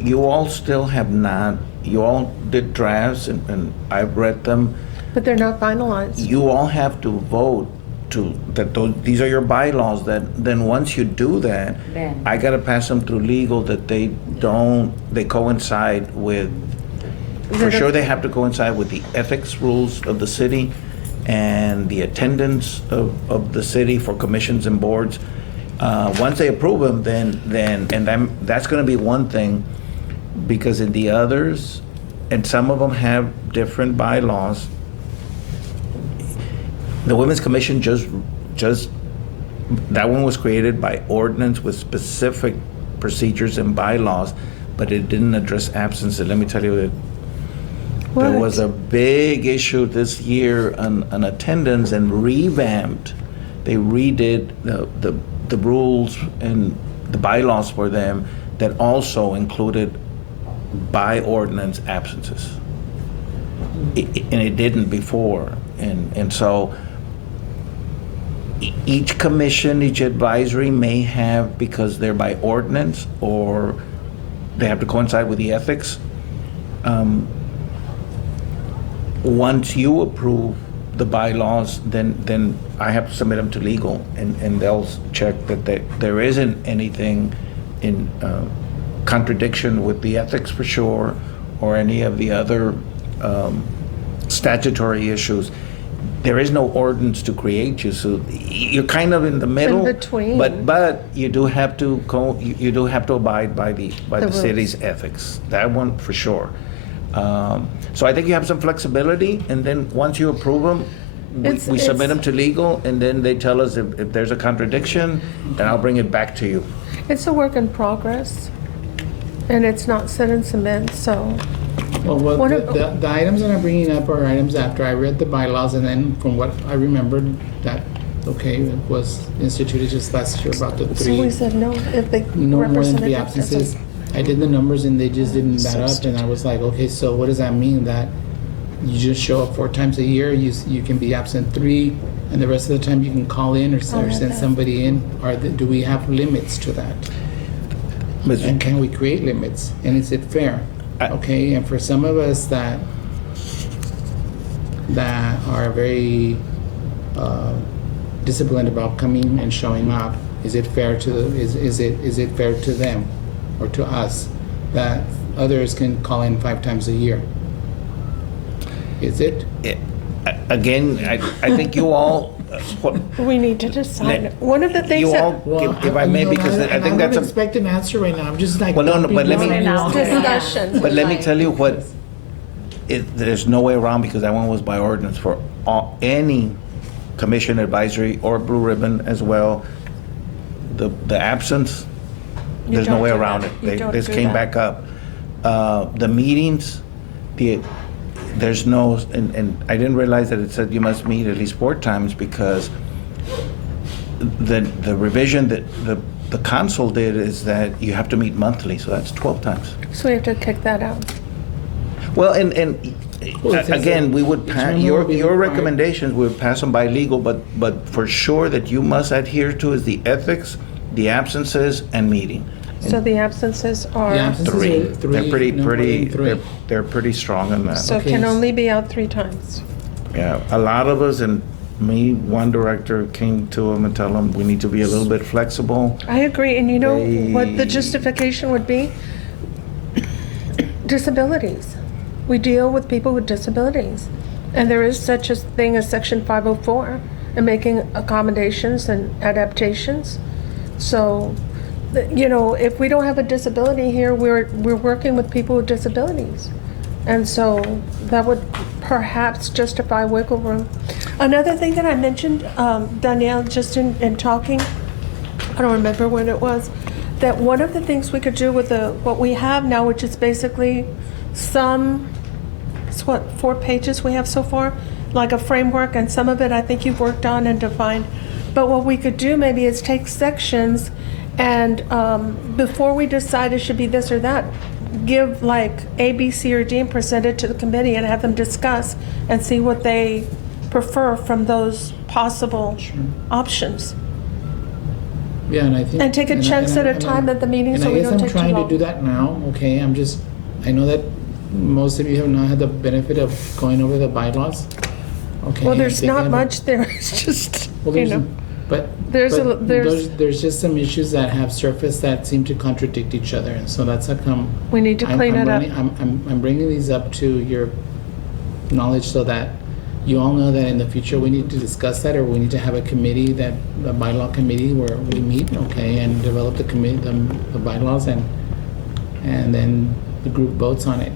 you all still have not, you all did drafts and I've read them. But they're not finalized. You all have to vote these are your bylaws, that then once you do that, Then. I gotta pass them through legal that they coincide with, for sure they have to coincide with the ethics rules of the city and the attendance of the city for commissions and boards. Once they approve them, that's gonna be one thing, because in the others, and some of them have different bylaws. The Women's Commission just, that one was created by ordinance with specific procedures and bylaws, but it didn't address absence. And let me tell you that there What? was a big issue this year on attendance and revamped. They redid the rules and the bylaws for them that also included by ordinance absences. And it didn't before. And so each commission, each advisory may have, because they're by ordinance or they have to coincide with the ethics. Once you approve the bylaws, then I have to submit them to legal, and they'll check that there isn't anything in contradiction with the ethics for sure, or any of the other statutory issues. There is no ordinance to create you, so you're kind of in the middle. In between. But you do have to you do have to abide by the rules. city's ethics. That one for sure. So I think you have some flexibility, and then once you approve them, we submit them to legal, and then they tell us if there's a contradiction, then I'll bring it back to you. It's a work in progress, and it's not set in cement, so. Well, What the items that I'm bringing up are items after I read the bylaws, and then from what I remembered, that, okay, it was instituted just last year about the So we three, said no, if they no more than represent three a absences. difference. I did the numbers and they just didn't add up, and I was like, okay, so what does that mean? That you just show up 4 times a year, you can be absent 3, and the rest of the time you can call in or send somebody in? Do we have limits to that? And can we create limits? And is it fair? Okay, and for some of us that are very disciplined about coming and showing up, is it fair to is it fair to them or to us that others can call in 5 times a year? Is it? Again, I think you all. We need to decide. One of the things You that. all, if I may, because I think that's I don't expect an answer right now. I'm just like. Well, no, but let me. Discussion. But let me tell you what, there's no way around, because that one was by ordinance for any commission, advisory, or blue ribbon as well. The absence, there's no don't way do around that. it. You don't This do came that. back up. The meetings, there's no, and I didn't realize that it said you must meet at least 4 times, because the revision that the council did is that you have to meet monthly, so that's 12 times. So we have to kick that out. Well, and Well, it says again, that we would each pass, member will be your required- recommendations, we would pass them by legal, but for sure that you must adhere to is the ethics, the absences, and meeting. So the absences The are, absences Three. are 3. They're pretty, no more than 3. they're pretty strong on that. so Okay. can only be out 3 times. Yeah, a lot of us, and me, one director came to him and tell him, we need to be a little bit flexible. I agree, and you know what the They- justification would be? Disabilities. We deal with people with disabilities. And there is such a thing as Section 504 and making accommodations and adaptations. So, you know, if we don't have a disability here, we're working with people with disabilities. And so that would perhaps justify wiggle room. Another thing that I mentioned, Danielle, just in talking, I don't remember when it was, that one of the things we could do with what we have now, which is basically it's what, 4 pages we have so far, like a framework, and some of it I think you've worked on and defined. But what we could do maybe is take sections and before we decide it should be this or that, give like A, B, C, or D and present it to the committee and have them discuss and see what they prefer from those possible options. Yeah, and I think. And take a chance at a time at the meeting so we don't take too And I guess I'm trying to long. do that now, okay? I know that most of you have not had the benefit of going over the bylaws, okay? Well, there's I think I not have much there, it's just, Well, you there's, know. but. There's but a- there's- there's just some issues that have surfaced that seem to contradict each other, and so that's how come. We need to clean it up. I'm bringing these up to your knowledge so that you all know that in the future, we need to discuss that, or we need to have a committee a bylaw committee where we meet, okay, and develop the committee, the bylaws, and then the group votes on it.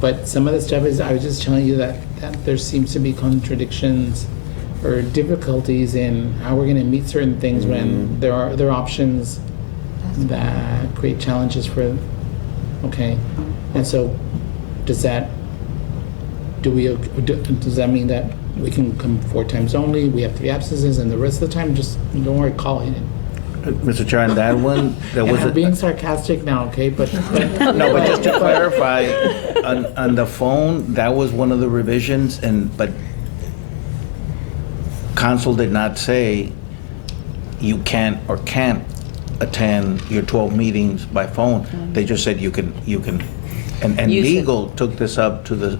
But some of the stuff is, I was just telling you that there seems to be contradictions or difficulties in how we're gonna meet certain things when there are options that create challenges for, okay? And so, does that mean that we can come 4 times only, we have 3 absences, and the rest of the time, just don't worry, call in? Mr. Chair, on that one, there was I'm a... being sarcastic now, okay, but. No, but just to clarify, on the phone, that was one of the revisions, but council did not say you can or can't attend your 12 meetings by phone. They just said you can, and Use it. legal took this up to the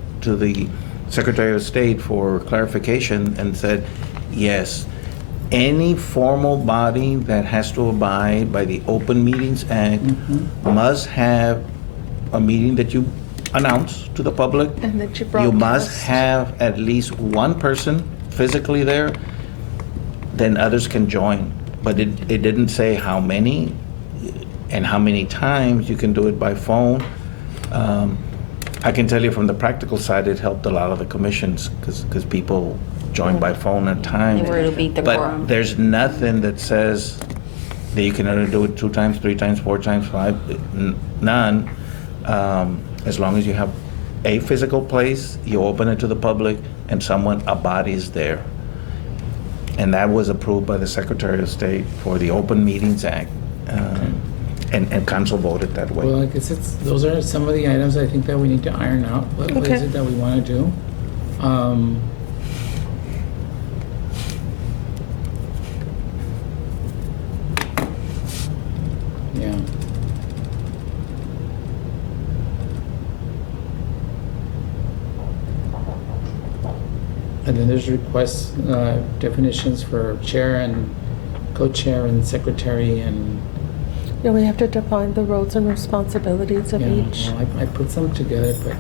Secretary of State for clarification and said, yes, any formal body that has to abide by the Open Meetings Act must have a meeting that you announce to the public. And that you You must broadcast. have at least one person physically there, then others can join. But it didn't say how many and how many times you can do it by phone. I can tell you from the practical side, it helped a lot of the commissions because people join by phone at times. They were to beat the quorum. But there's nothing that says that you can only do it 2 times, 3 times, 4 times, 5, none. As long as you have a physical place, you open it to the public, and a body's there. And that was approved by the Secretary of State for the Open Meetings Act. And council voted that way. Well, I guess those are some of the items I think that we need to iron out. What is Okay. it that we want to do? Yeah. And then there's requests, definitions for chair and co-chair and secretary and. Yeah, we have to define the roles and responsibilities of Yeah, each. well, I put some together, but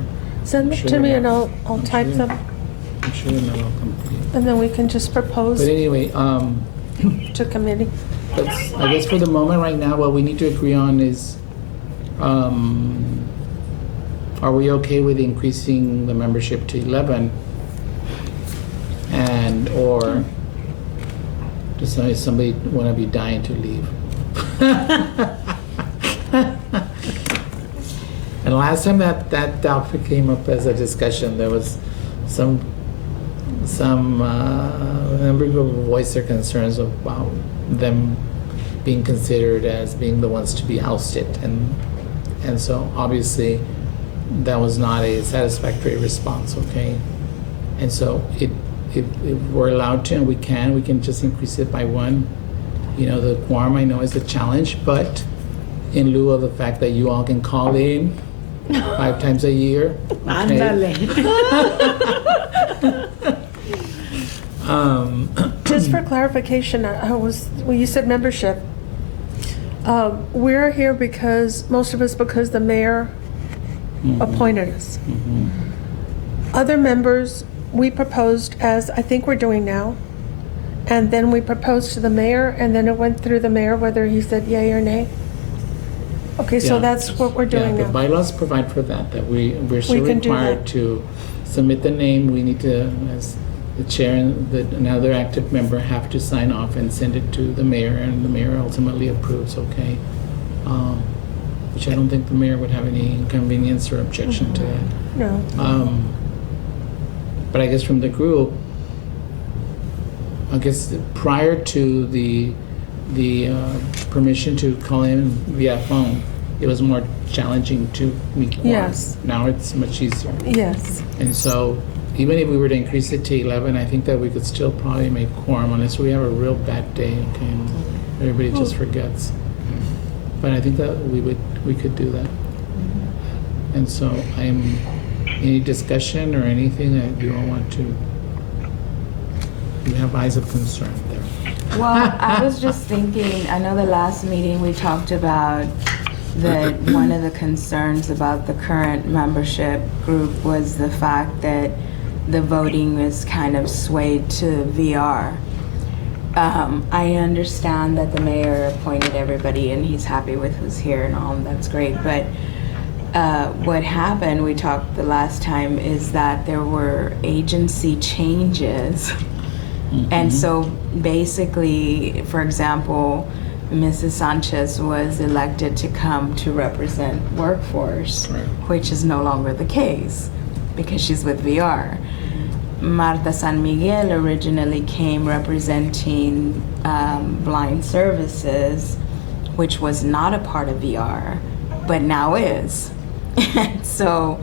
Send them sure to me they're and not- I'll I'm type sure- them, I'm sure they're not all complete. and then we can just propose But anyway, to committee. I guess for the moment right now, what we need to agree on is, are we okay with increasing the membership to 11? Or does somebody want to be dying to leave? And last time that topic came up as a discussion, there was some member group voiced their concerns about them being considered as being the ones to be ousted, and so obviously that was not a satisfactory response, okay? And so if we're allowed to and we can just increase it by 1. You know, the quorum I know is a challenge, but in lieu of the fact that you all can call in 5 times a year. Okay? Just for clarification, when you said membership, we're here because the mayor appointed us. Other members, we proposed, as I think we're doing now, and then we proposed to the mayor, and then it went through the mayor whether he said yay or nay. Okay, so Yeah. that's what we're doing Yeah, the now. bylaws provide for that we're still We can do required that. to submit the name. We need to, as the chair and another active member have to sign off and send it to the mayor, and the mayor ultimately approves, okay? Which I don't think the mayor would have any inconvenience or objection to that. No. But I guess from the group, I guess prior to the permission to call in via phone, it was more challenging to meet quorum. Yes. Now it's much easier. Yes. And so even if we were to increase it to 11, I think that we could still probably make quorum unless we have a real bad day, okay, and everybody just forgets. But I think that we could do that. And so any discussion or anything that you all want to, you have eyes of concern there. Well, I was just thinking, I know the last meeting we talked about that one of the concerns about the current membership group was the fact that the voting is kind of swayed to VR. I understand that the mayor appointed everybody and he's happy with who's here and all, and that's great, but what happened, we talked the last time, is that there were agency changes. And so basically, for example, Mrs. Sanchez was elected to come to represent workforce, Right. which is no longer the case because she's with VR. Marta San Miguel originally came representing blind services, which was not a part of VR, but now is. So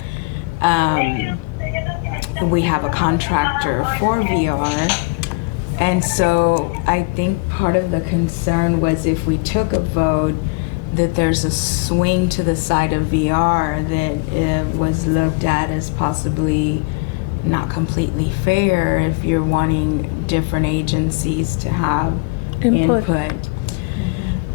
we have a contractor for VR. And so I think part of the concern was if we took a vote that there's a swing to the side of VR, that it was looked at as possibly not completely fair if you're wanting different agencies to have input.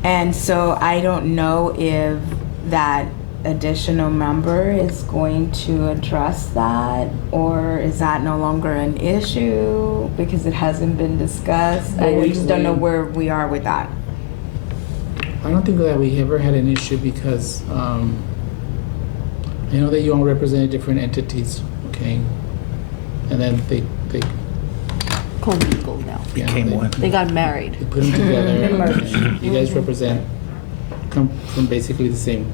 And so I don't know if that additional member is going to address that, or is that no longer an issue because it hasn't been discussed? Well, I just don't know where we are with that. I don't think that we ever had an issue because I know that you all represented different entities, okay? And then they Co-mingled now. Became one. They got married. They put them together. You guys come from basically the same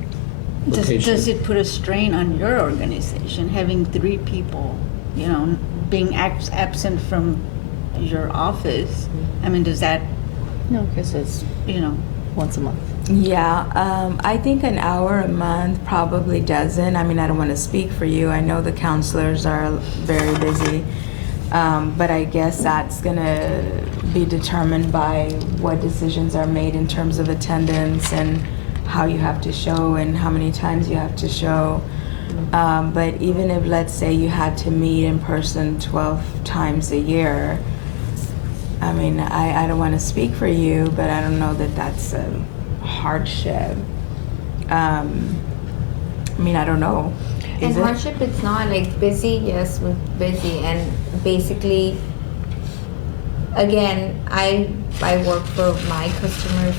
location. Does it put a strain on your organization, having 3 people, you know, being absent from your office? I mean, does that, No, because it's you know, once a month. Yeah, I think an hour a month probably doesn't. I mean, I don't want to speak for you. I know the counselors are very busy. But I guess that's going to be determined by what decisions are made in terms of attendance and how you have to show and how many times you have to show. But even if, let's say, you had to meet in person 12 times a year, I mean, I don't want to speak for you, but I don't know that that's a hardship. I mean, I don't know. And hardship, it's not like busy, yes, we're busy. And basically, again, I work for my customers,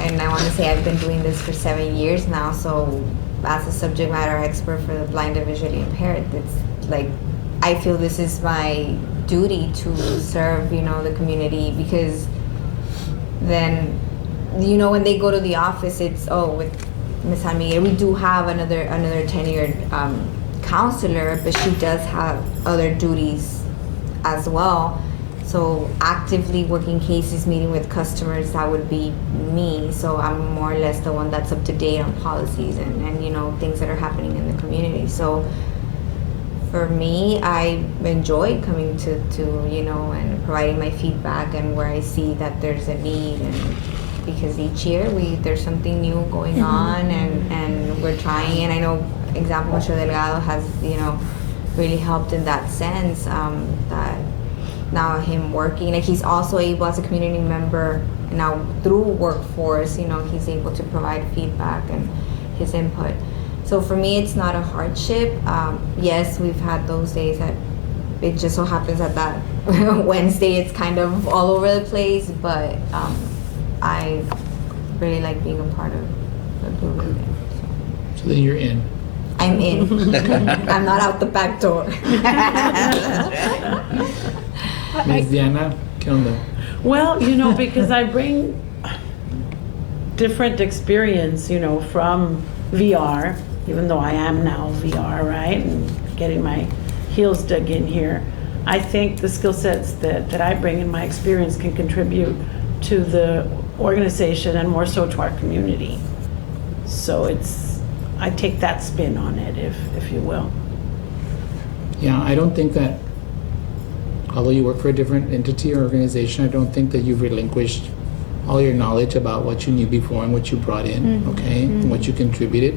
and I want to say I've been doing this for 7 years now. So as a subject matter expert for the blind and visually impaired, it's like, I feel this is my duty to serve, you know, the community, because then, you know, when they go to the office, it's, with Ms. Hamir, we do have another tenured counselor, but she does have other duties as well. So actively working cases, meeting with customers, that would be me. So I'm more or less the one that's up to date on policies and you know, things that are happening in the community. So for me, I enjoy coming to you know, and providing my feedback and where I see that there's a need, and because each year there's something new going on, and we're trying. And I know, example, Mr. Delgado has, you know, really helped in that sense, that now him working, like, he's also able as a community member now through workforce, you know, he's able to provide feedback and his input. So for me, it's not a hardship. Yes, we've had those days that it just so happens that Wednesday it's kind of all over the place, but I really like being a part of the Blue Ribbon. So then you're in. I'm in. I'm not out the back door. Ms. Diana, ¿qué onda? Well, you know, because I bring different experience, you know, from VR, even though I am now VR, right? And getting my heels dug in here. I think the skill sets that I bring in my experience can contribute to the organization and more so to our community. So I take that spin on it, if you will. Yeah, I don't think that, although you work for a different entity or organization, I don't think that you've relinquished all your knowledge about what you knew before and what you brought in, okay? And what you contributed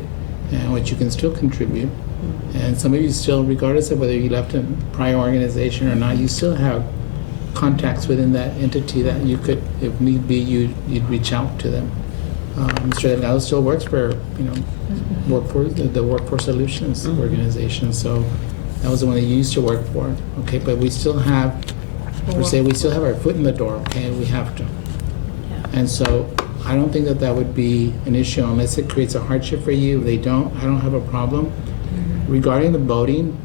and what you can still contribute. And some of you still, regardless of whether you left a prior organization or not, you still have contacts within that entity that you could, if need be, you'd reach out to them. Mr. Delgado still works for, the Workforce Solutions organization, so that was the one that you used to work for, okay? But we still have, per se, we still have our foot in the door, okay? We have to. And so I don't think that that would be an issue unless it creates a hardship for you. If they don't, I don't have a problem. Regarding the voting,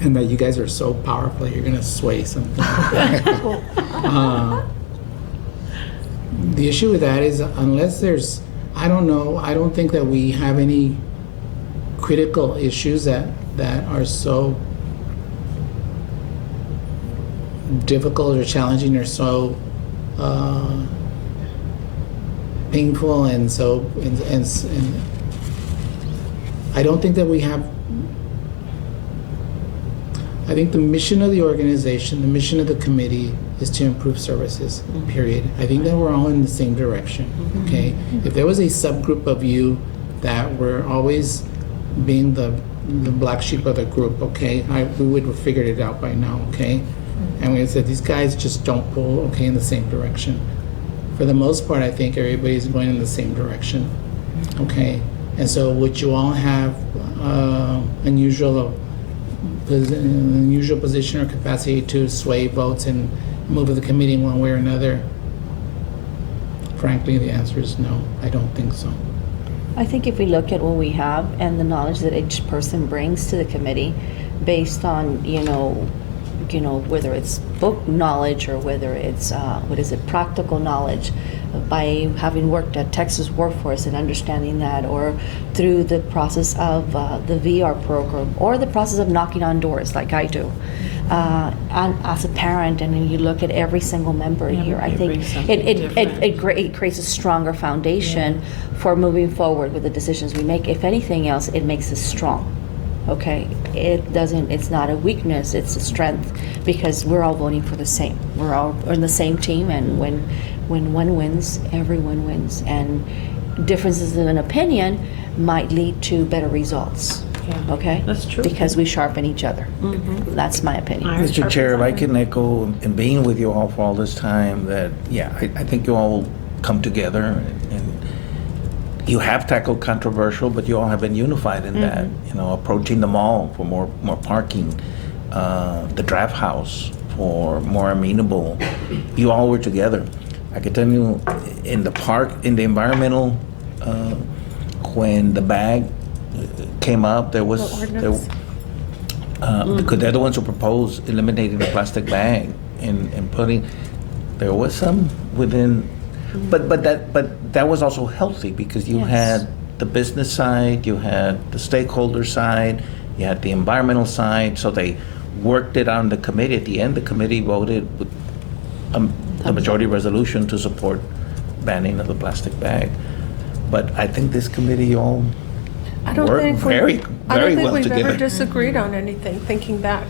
and that you guys are so powerful, you're gonna sway something. The issue with that is unless there's, I don't know, I don't think that we have any critical issues that are so difficult or challenging or so painful and so and I don't think that we have. I think the mission of the organization, the mission of the committee is to improve services, period. I think that we're all in the same direction, okay? If there was a subgroup of you that were always being the black sheep of the group, okay, we would have figured it out by now, okay? And we said, these guys just don't pull, okay, in the same direction. For the most part, I think everybody's going in the same direction, okay? And so would you all have unusual position or capacity to sway votes and move the committee in one way or another? Frankly, the answer is no. I don't think so. I think if we look at what we have and the knowledge that each person brings to the committee, based on whether it's book knowledge or whether it's practical knowledge, by having worked at Texas Workforce and understanding that, or through the process of the VR program, or the process of knocking on doors like I do, and as a parent, and then you look at every single member here, I think it creates a stronger foundation for moving forward with the decisions we make. If anything else, it makes us strong. Okay, it's not a weakness, it's a strength, because we're all voting for the same. We're all on the same team, and when one wins, everyone wins. And differences in opinion might lead to better results. Yeah. Okay? That's true. Because we sharpen each other. That's my opinion. Mr. Chair, if I can echo, and being with you all for all this time, that, I think you all come together and you have tackled controversial, but you all have been unified in that. Approaching the mall for more parking, the draft house for more amenable. You all were together. I can tell you, in the park, in the environmental, when the bag came up, there was because they're the ones who proposed eliminating the plastic bag and putting. There was some within. But that was also healthy, because you had the business side, you had the stakeholder side, you had the environmental side. So they worked it on the committee. At the end, the committee voted with the majority resolution to support banning of the plastic bag. But I think this committee all worked very well we've together. ever disagreed on anything, thinking back.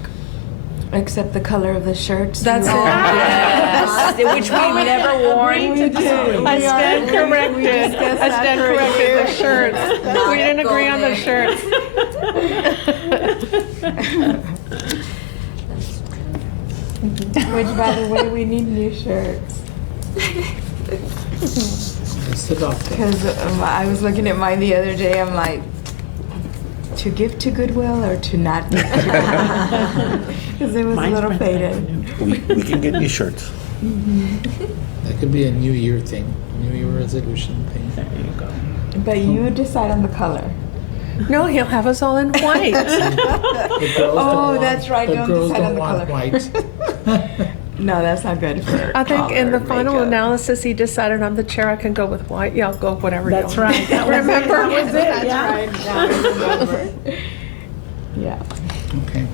Except the color of the shirts. That's it. Yes, which we've never worn. I stand corrected. I stand corrected. The shirts. We didn't agree on the shirts. Which, by the way, we need new shirts. Because I was looking at mine the other day, I'm like, to give to Goodwill or to not give to Goodwill? Because it was a little faded. We can get new shirts. That could be a New Year thing, New Year resolution thing. There you go. But you decide on the color. No, he'll have us all in white. Oh, that's right. The Don't girls decide on don't the want color. white. No, that's not good for I think in the final makeup. analysis, he decided I'm the chair. I can go with white. Yeah, I'll go whatever. That's you want. right. That was Remember? it. Yeah. Right. Now I remember. Yeah. Okay.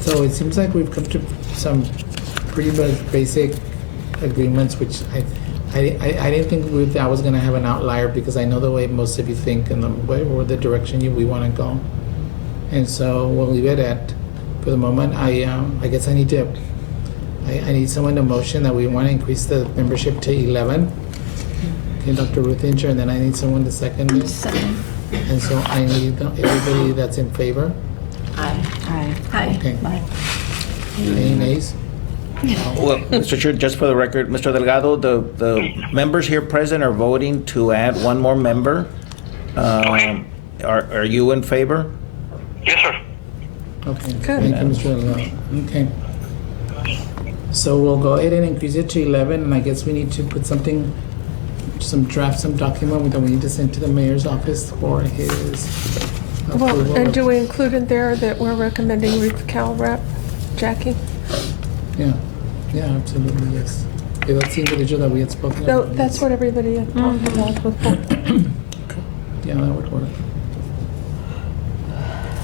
So it seems like we've come to some pretty much basic agreements, which I didn't think Ruth, I was gonna have an outlier because I know the way most of you think and the way or the direction we want to go, and so we'll leave it at. For the moment, I guess I need someone to motion that we want to increase the membership to 11. Okay, Dr. Ruth Incher, and then I need someone to second it. And so I need everybody that's in favor. Aye. Okay. Any nays? Well, Mr. Chair, just for the record, Mr. Delgado, the members here present are voting to add one more member. Okay. Are you in favor? Yes, sir. Okay. Good. Thank you, Mr. Delgado. Okay. So we'll go ahead and increase it to 11, and I guess we need to put some document that we need to send to the mayor's office for his Well, approval. and do we include in there that we're recommending Ruth Cal rep, Jackie? Yeah, absolutely, yes. Okay, that's the individual that we had spoken No, about. that's what everybody had talked about before. Yeah, that would work.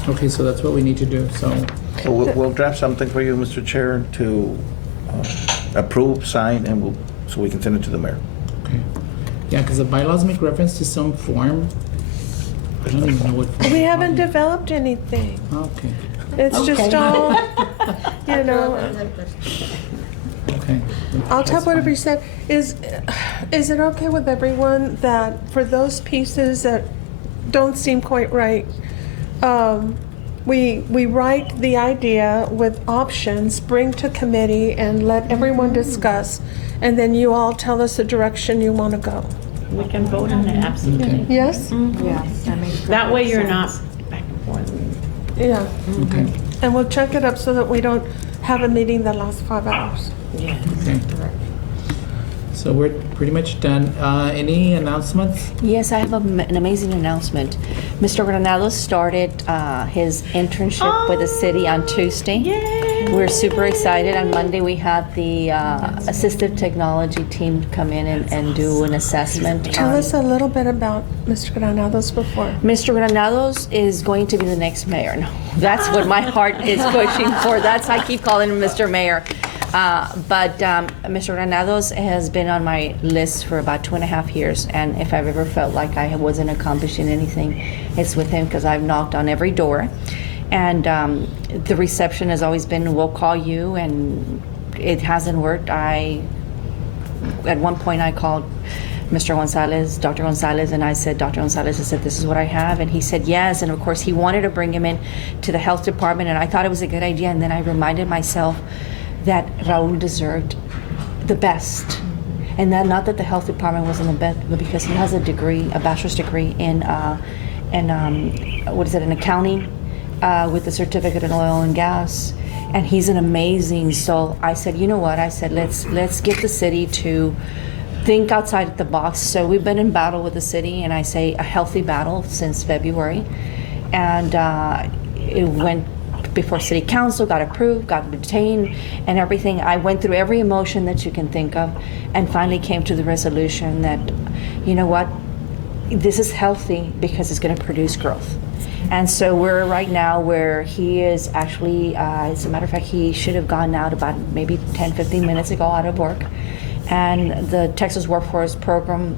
Okay, so that's what we need to do, so, So we'll draft something for you, Mr. Chair, to approve, sign, and so we can send it to the mayor. okay. Yeah, because the bylaws make reference to some form. I don't even know what form. We haven't developed anything. Okay, It's just all, you know, okay. I'll tell That's whatever fine. you said. Is it okay with everyone that for those pieces that don't seem quite right, we write the idea with options, bring to committee, and let everyone discuss, and then you all tell us the direction you want to go. We can vote on it, absolutely. Yes? Yes, that makes That way perfect you're not sense. back and forth. Yeah. Okay, And we'll check it up so that we don't have a meeting that lasts 5 hours. Yeah. okay. So we're pretty much done. Any announcements? Yes, I have an amazing announcement. Mr. Granados started his internship with the city on Tuesday. Yay! We're super excited. On Monday, we had the assistive technology team come in and do an assessment. Tell us a little bit about Mr. Granados before. Mr. Granados is going to be the next mayor. No, that's what my heart is pushing for. That's I keep calling him Mr. Mayor. But Mr. Granados has been on my list for about 2.5 years, and if I've ever felt like I wasn't accomplishing anything, it's with him because I've knocked on every door. And the reception has always been, we'll call you, and it hasn't worked. At one point I called Mr. Gonzalez, Dr. Gonzalez, and I said, Dr. Gonzalez, I said, this is what I have. And he said, yes. And of course, he wanted to bring him in to the health department, and I thought it was a good idea. And then I reminded myself that Raul deserved the best. And that not that the health department wasn't the best, but because he has a degree, a bachelor's degree in accounting, with a certificate in oil and gas. And he's an amazing soul. I said, you know what? I said, let's get the city to think outside the box. So we've been in battle with the city, and I say a healthy battle since February. And it went before city council, got approved, got retained, and everything. I went through every emotion that you can think of, and finally came to the resolution that, you know what, this is healthy because it's going to produce growth. And so we're right now where he is actually, as a matter of fact, he should have gone out about maybe 10, 15 minutes ago out of work. And the Texas Workforce Program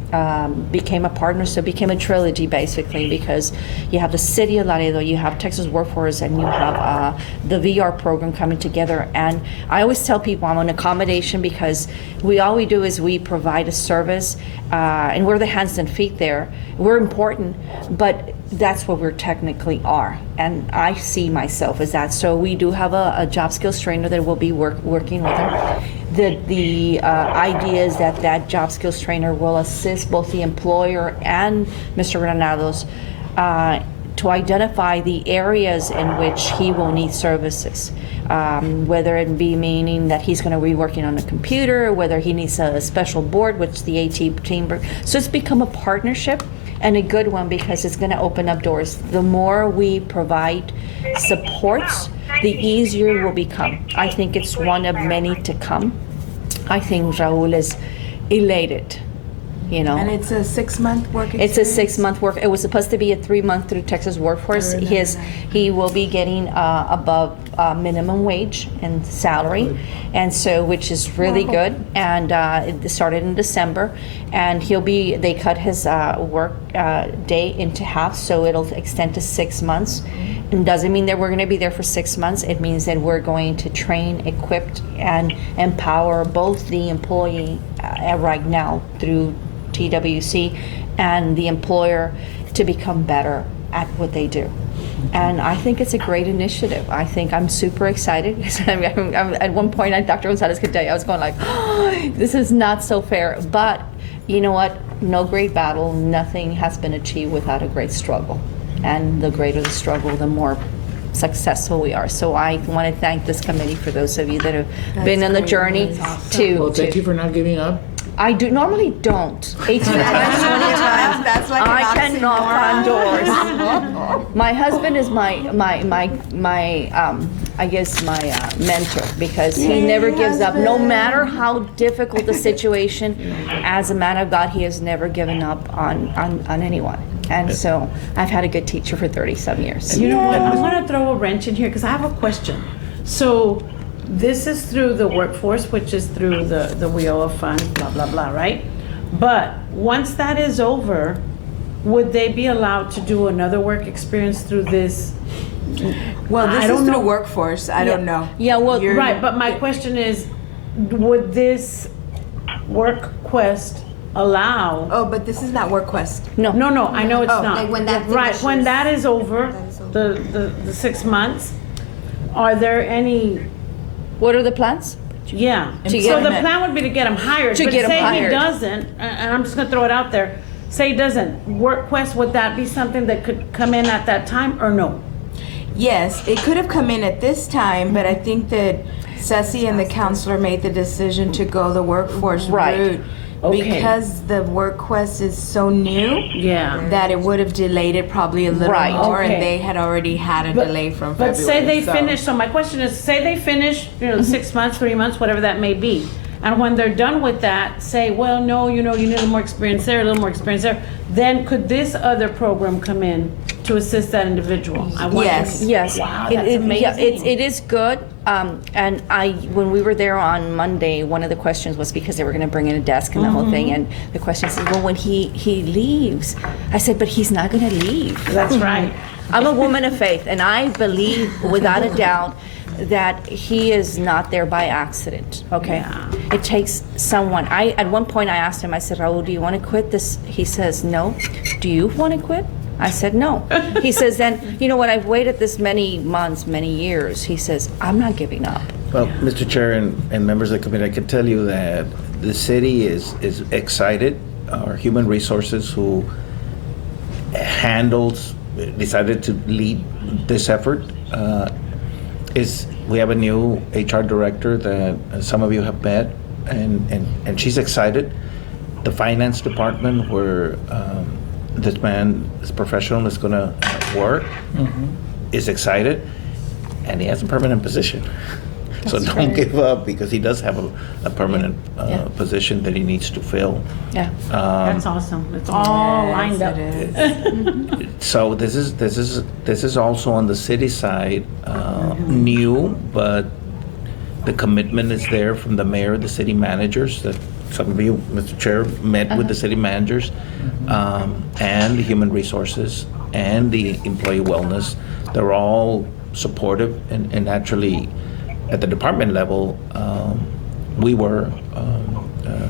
became a partner, so it became a trilogy basically, because you have the city of Laredo, you have Texas Workforce, and you have the VR program coming together. And I always tell people I'm an accommodation because all we do is we provide a service, and we're the hands and feet there. We're important, but that's what we technically are, and I see myself as that. So we do have a job skills trainer that will be working with her. The idea is that job skills trainer will assist both the employer and Mr. Granados to identify the areas in which he will need services, whether it be meaning that he's going to be working on a computer, whether he needs a special board, which the AT team. So it's become a partnership, and a good one, because it's going to open up doors. The more we provide supports, the easier it will become. I think it's one of many to come. I think Raul is elated you know. And it's a 6-month work It's experience? a 6-month work. It was supposed to be a 3-month through Texas Workforce. I remember that. He will be getting above minimum wage and salary, and so which is really good. And it started in December, and they cut his work day into half, so it'll extend to 6 months. It doesn't mean that we're going to be there for 6 months. It means that we're going to train, equip, and empower both the employee right now through TWC and the employer to become better at what they do. And I think it's a great initiative. I'm super excited. At one point, Dr. Gonzalez could tell you, I was going like, oh, this is not so fair. But you know what? No great battle, nothing has been achieved without a great struggle. And the greater the struggle, the more successful we are. So I want to thank this committee for those of you that have been on the journey Well, thank you for not giving up. I normally don't. 18 times, 20 times. That's like I an can knock on doors. My husband is my I guess my mentor, because he never gives up, no matter how difficult the situation. As a man of God, he has never given up on anyone. And so I've had a good teacher for 37 years. You know what? I'm going to throw a wrench in here because I have a question. So this is through the workforce, which is through the WIOA fund, blah, blah, blah, right? But once that is over, would they be allowed to do another work experience through this? Well, I this don't is through know. workforce. I don't know. Yeah, well, Right, but my question is, would this work quest allow? Oh, but this is not WorkQuest. No, I know it's Oh. not. Like when that Right, when finishes. that is over, That is over. the 6 months, are there any? What are the plans? Yeah. To So get the him- plan would be to get him hired. To but get him say hired. he doesn't, and I'm just gonna throw it out there. Say he doesn't. WorkQuest, would that be something that could come in at that time or no? Yes, it could have come in at this time, but I think that Ceci and the counselor made the decision to go the workforce Right. route Okay. because the WorkQuest is so new Yeah. that it would have delayed it probably a little Right. more, Okay. and they had already had a delay from February. But say they so- finish, so my question is, say they finish, 6 months, 3 months, whatever that may be. And when they're done with that, say, well, no, you need a little more experience there, a little more experience there. Then could this other program come in to assist that individual? I wonder- Yes. Yes. Wow, It- that's it- yeah, amazing. it is good. And when we were there on Monday, one of the questions was because they were going to bring in a desk and the whole thing. And the question is, well, when he leaves, I said, but he's not going to leave. That's right. I'm a woman of faith, and I believe without a doubt that he is not there by accident, okay? Yeah. It takes someone. At one point I asked him, I said, Raul, do you want to quit this? He says, no. Do you want to quit? I said, no. He says, then, you know what, I've waited this many months, many years. He says, I'm not giving up. Well, Mr. Chair and members of the committee, I can tell you that the city is excited. Our human resources who decided to lead this effort we have a new HR director that some of you have met, and she's excited. The finance department where this professional is going to work is excited, and he has a permanent position. So don't give up, because he does have a permanent position that he needs to fill. Yeah. That's awesome. It's all lined up. It is. So this is also on the city side, new, but the commitment is there from the mayor, the city managers, that some of you, Mr. Chair, met with the city managers, and the human resources and the employee wellness. They're all supportive, and actually at the department level, we were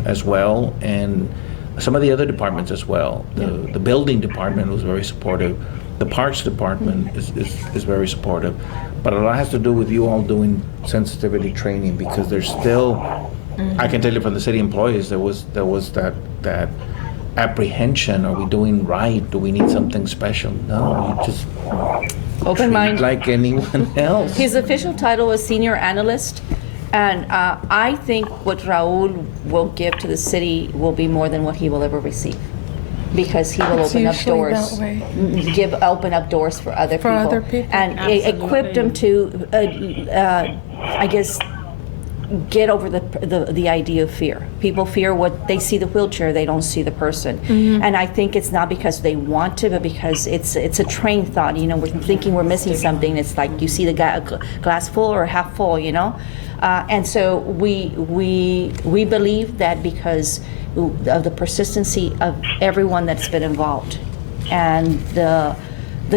as well, and some of the other departments as well. The building department was very supportive. The parks department is very supportive. But a lot has to do with you all doing sensitivity training, because there's still, I can tell you from the city employees, there was that apprehension. Are we doing right? Do we need something special? No, you just Open treat mind. like anyone else. His official title was senior analyst, and I think what Raul will give to the city will be more than what he will ever receive, because he will It's open up usually doors, that way. open up doors for other For people, other people. and equip them to, I guess, get over the idea of fear. People fear what they see the wheelchair, they don't see the person. And I think it's not because they want to, but because it's a trained thought. You know, we're thinking we're missing something. It's like you see the glass full or half full, you know? And so we believe that because of the persistency of everyone that's been involved and the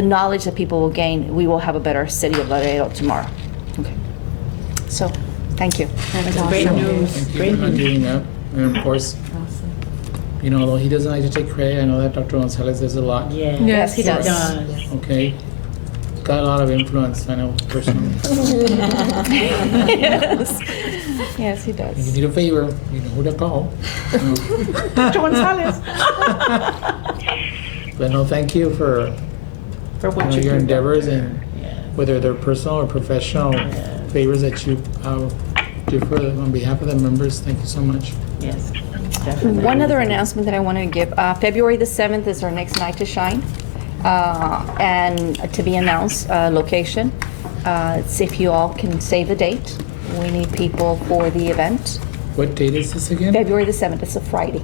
knowledge that people will gain, we will have a better city of Laredo tomorrow. Okay. So, thank you. That's great news. Thank you Great for not news. giving up. And of course, you know, although he doesn't like to take credit, I know that Dr. Gonzalez does a lot. Yeah. Yes, he does. Okay. Got a lot of influence, I know, personally. Yes, he If does. you need a favor, you know who to call. Dr. Gonzalez. But no, thank you for what your do. endeavors and Yeah. whether they're personal or professional favors that you do for on behalf of the members. Thank you so much. Yes. Definitely. One other announcement that I want to give. February the 7th is our next night to shine. And to be announced, location. It's if you all can save the date. We need people for the event. What date is this again? February the 7th, it's a Friday.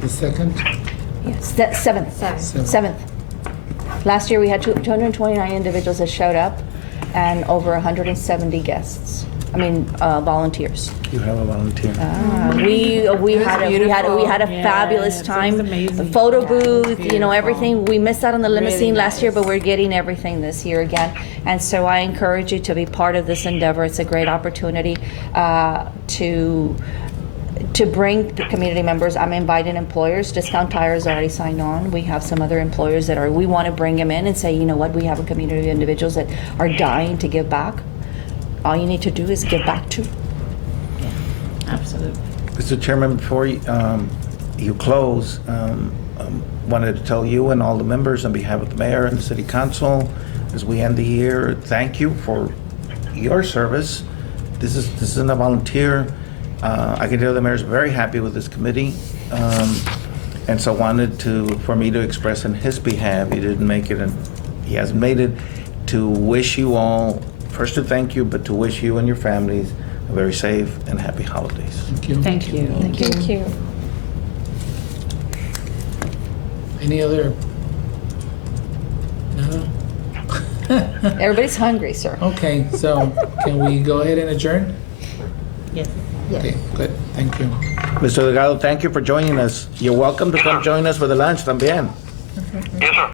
The 2nd? Yes, that 7th. 7th. Last year we had 229 individuals that showed up and over 170 guests. I mean, volunteers. You have a volunteer. We had a Yes, fabulous it time. was amazing. The photo booth, you know, beautiful. everything. We missed out on the limousine Really last year, nice. but we're getting everything this year again. And so I encourage you to be part of this endeavor. It's a great opportunity to bring the community members. I'm inviting employers. Discount Tires already signed on. We have some other employers that we want to bring them in and say, you know what, we have a community of individuals that are dying to give back. All you need to do is give back too. Absolutely. Mr. Chairman, before you close, wanted to tell you and all the members on behalf of the mayor and the city council, as we end the year, thank you for your service. This isn't a volunteer. I can tell the mayor's very happy with this committee, and so wanted for me to express on his behalf, he didn't make it and he hasn't made it, to wish you all, first to thank you, but to wish you and your families a very safe and happy holidays. Thank you. Thank you. Thank you. Any other? No? Everybody's hungry, sir. Okay, so can we go ahead and adjourn? Yes. Okay, good. Thank you. Mr. Delgado, thank you for joining us. You're welcome to come join us for the lunch también. Yes, sir.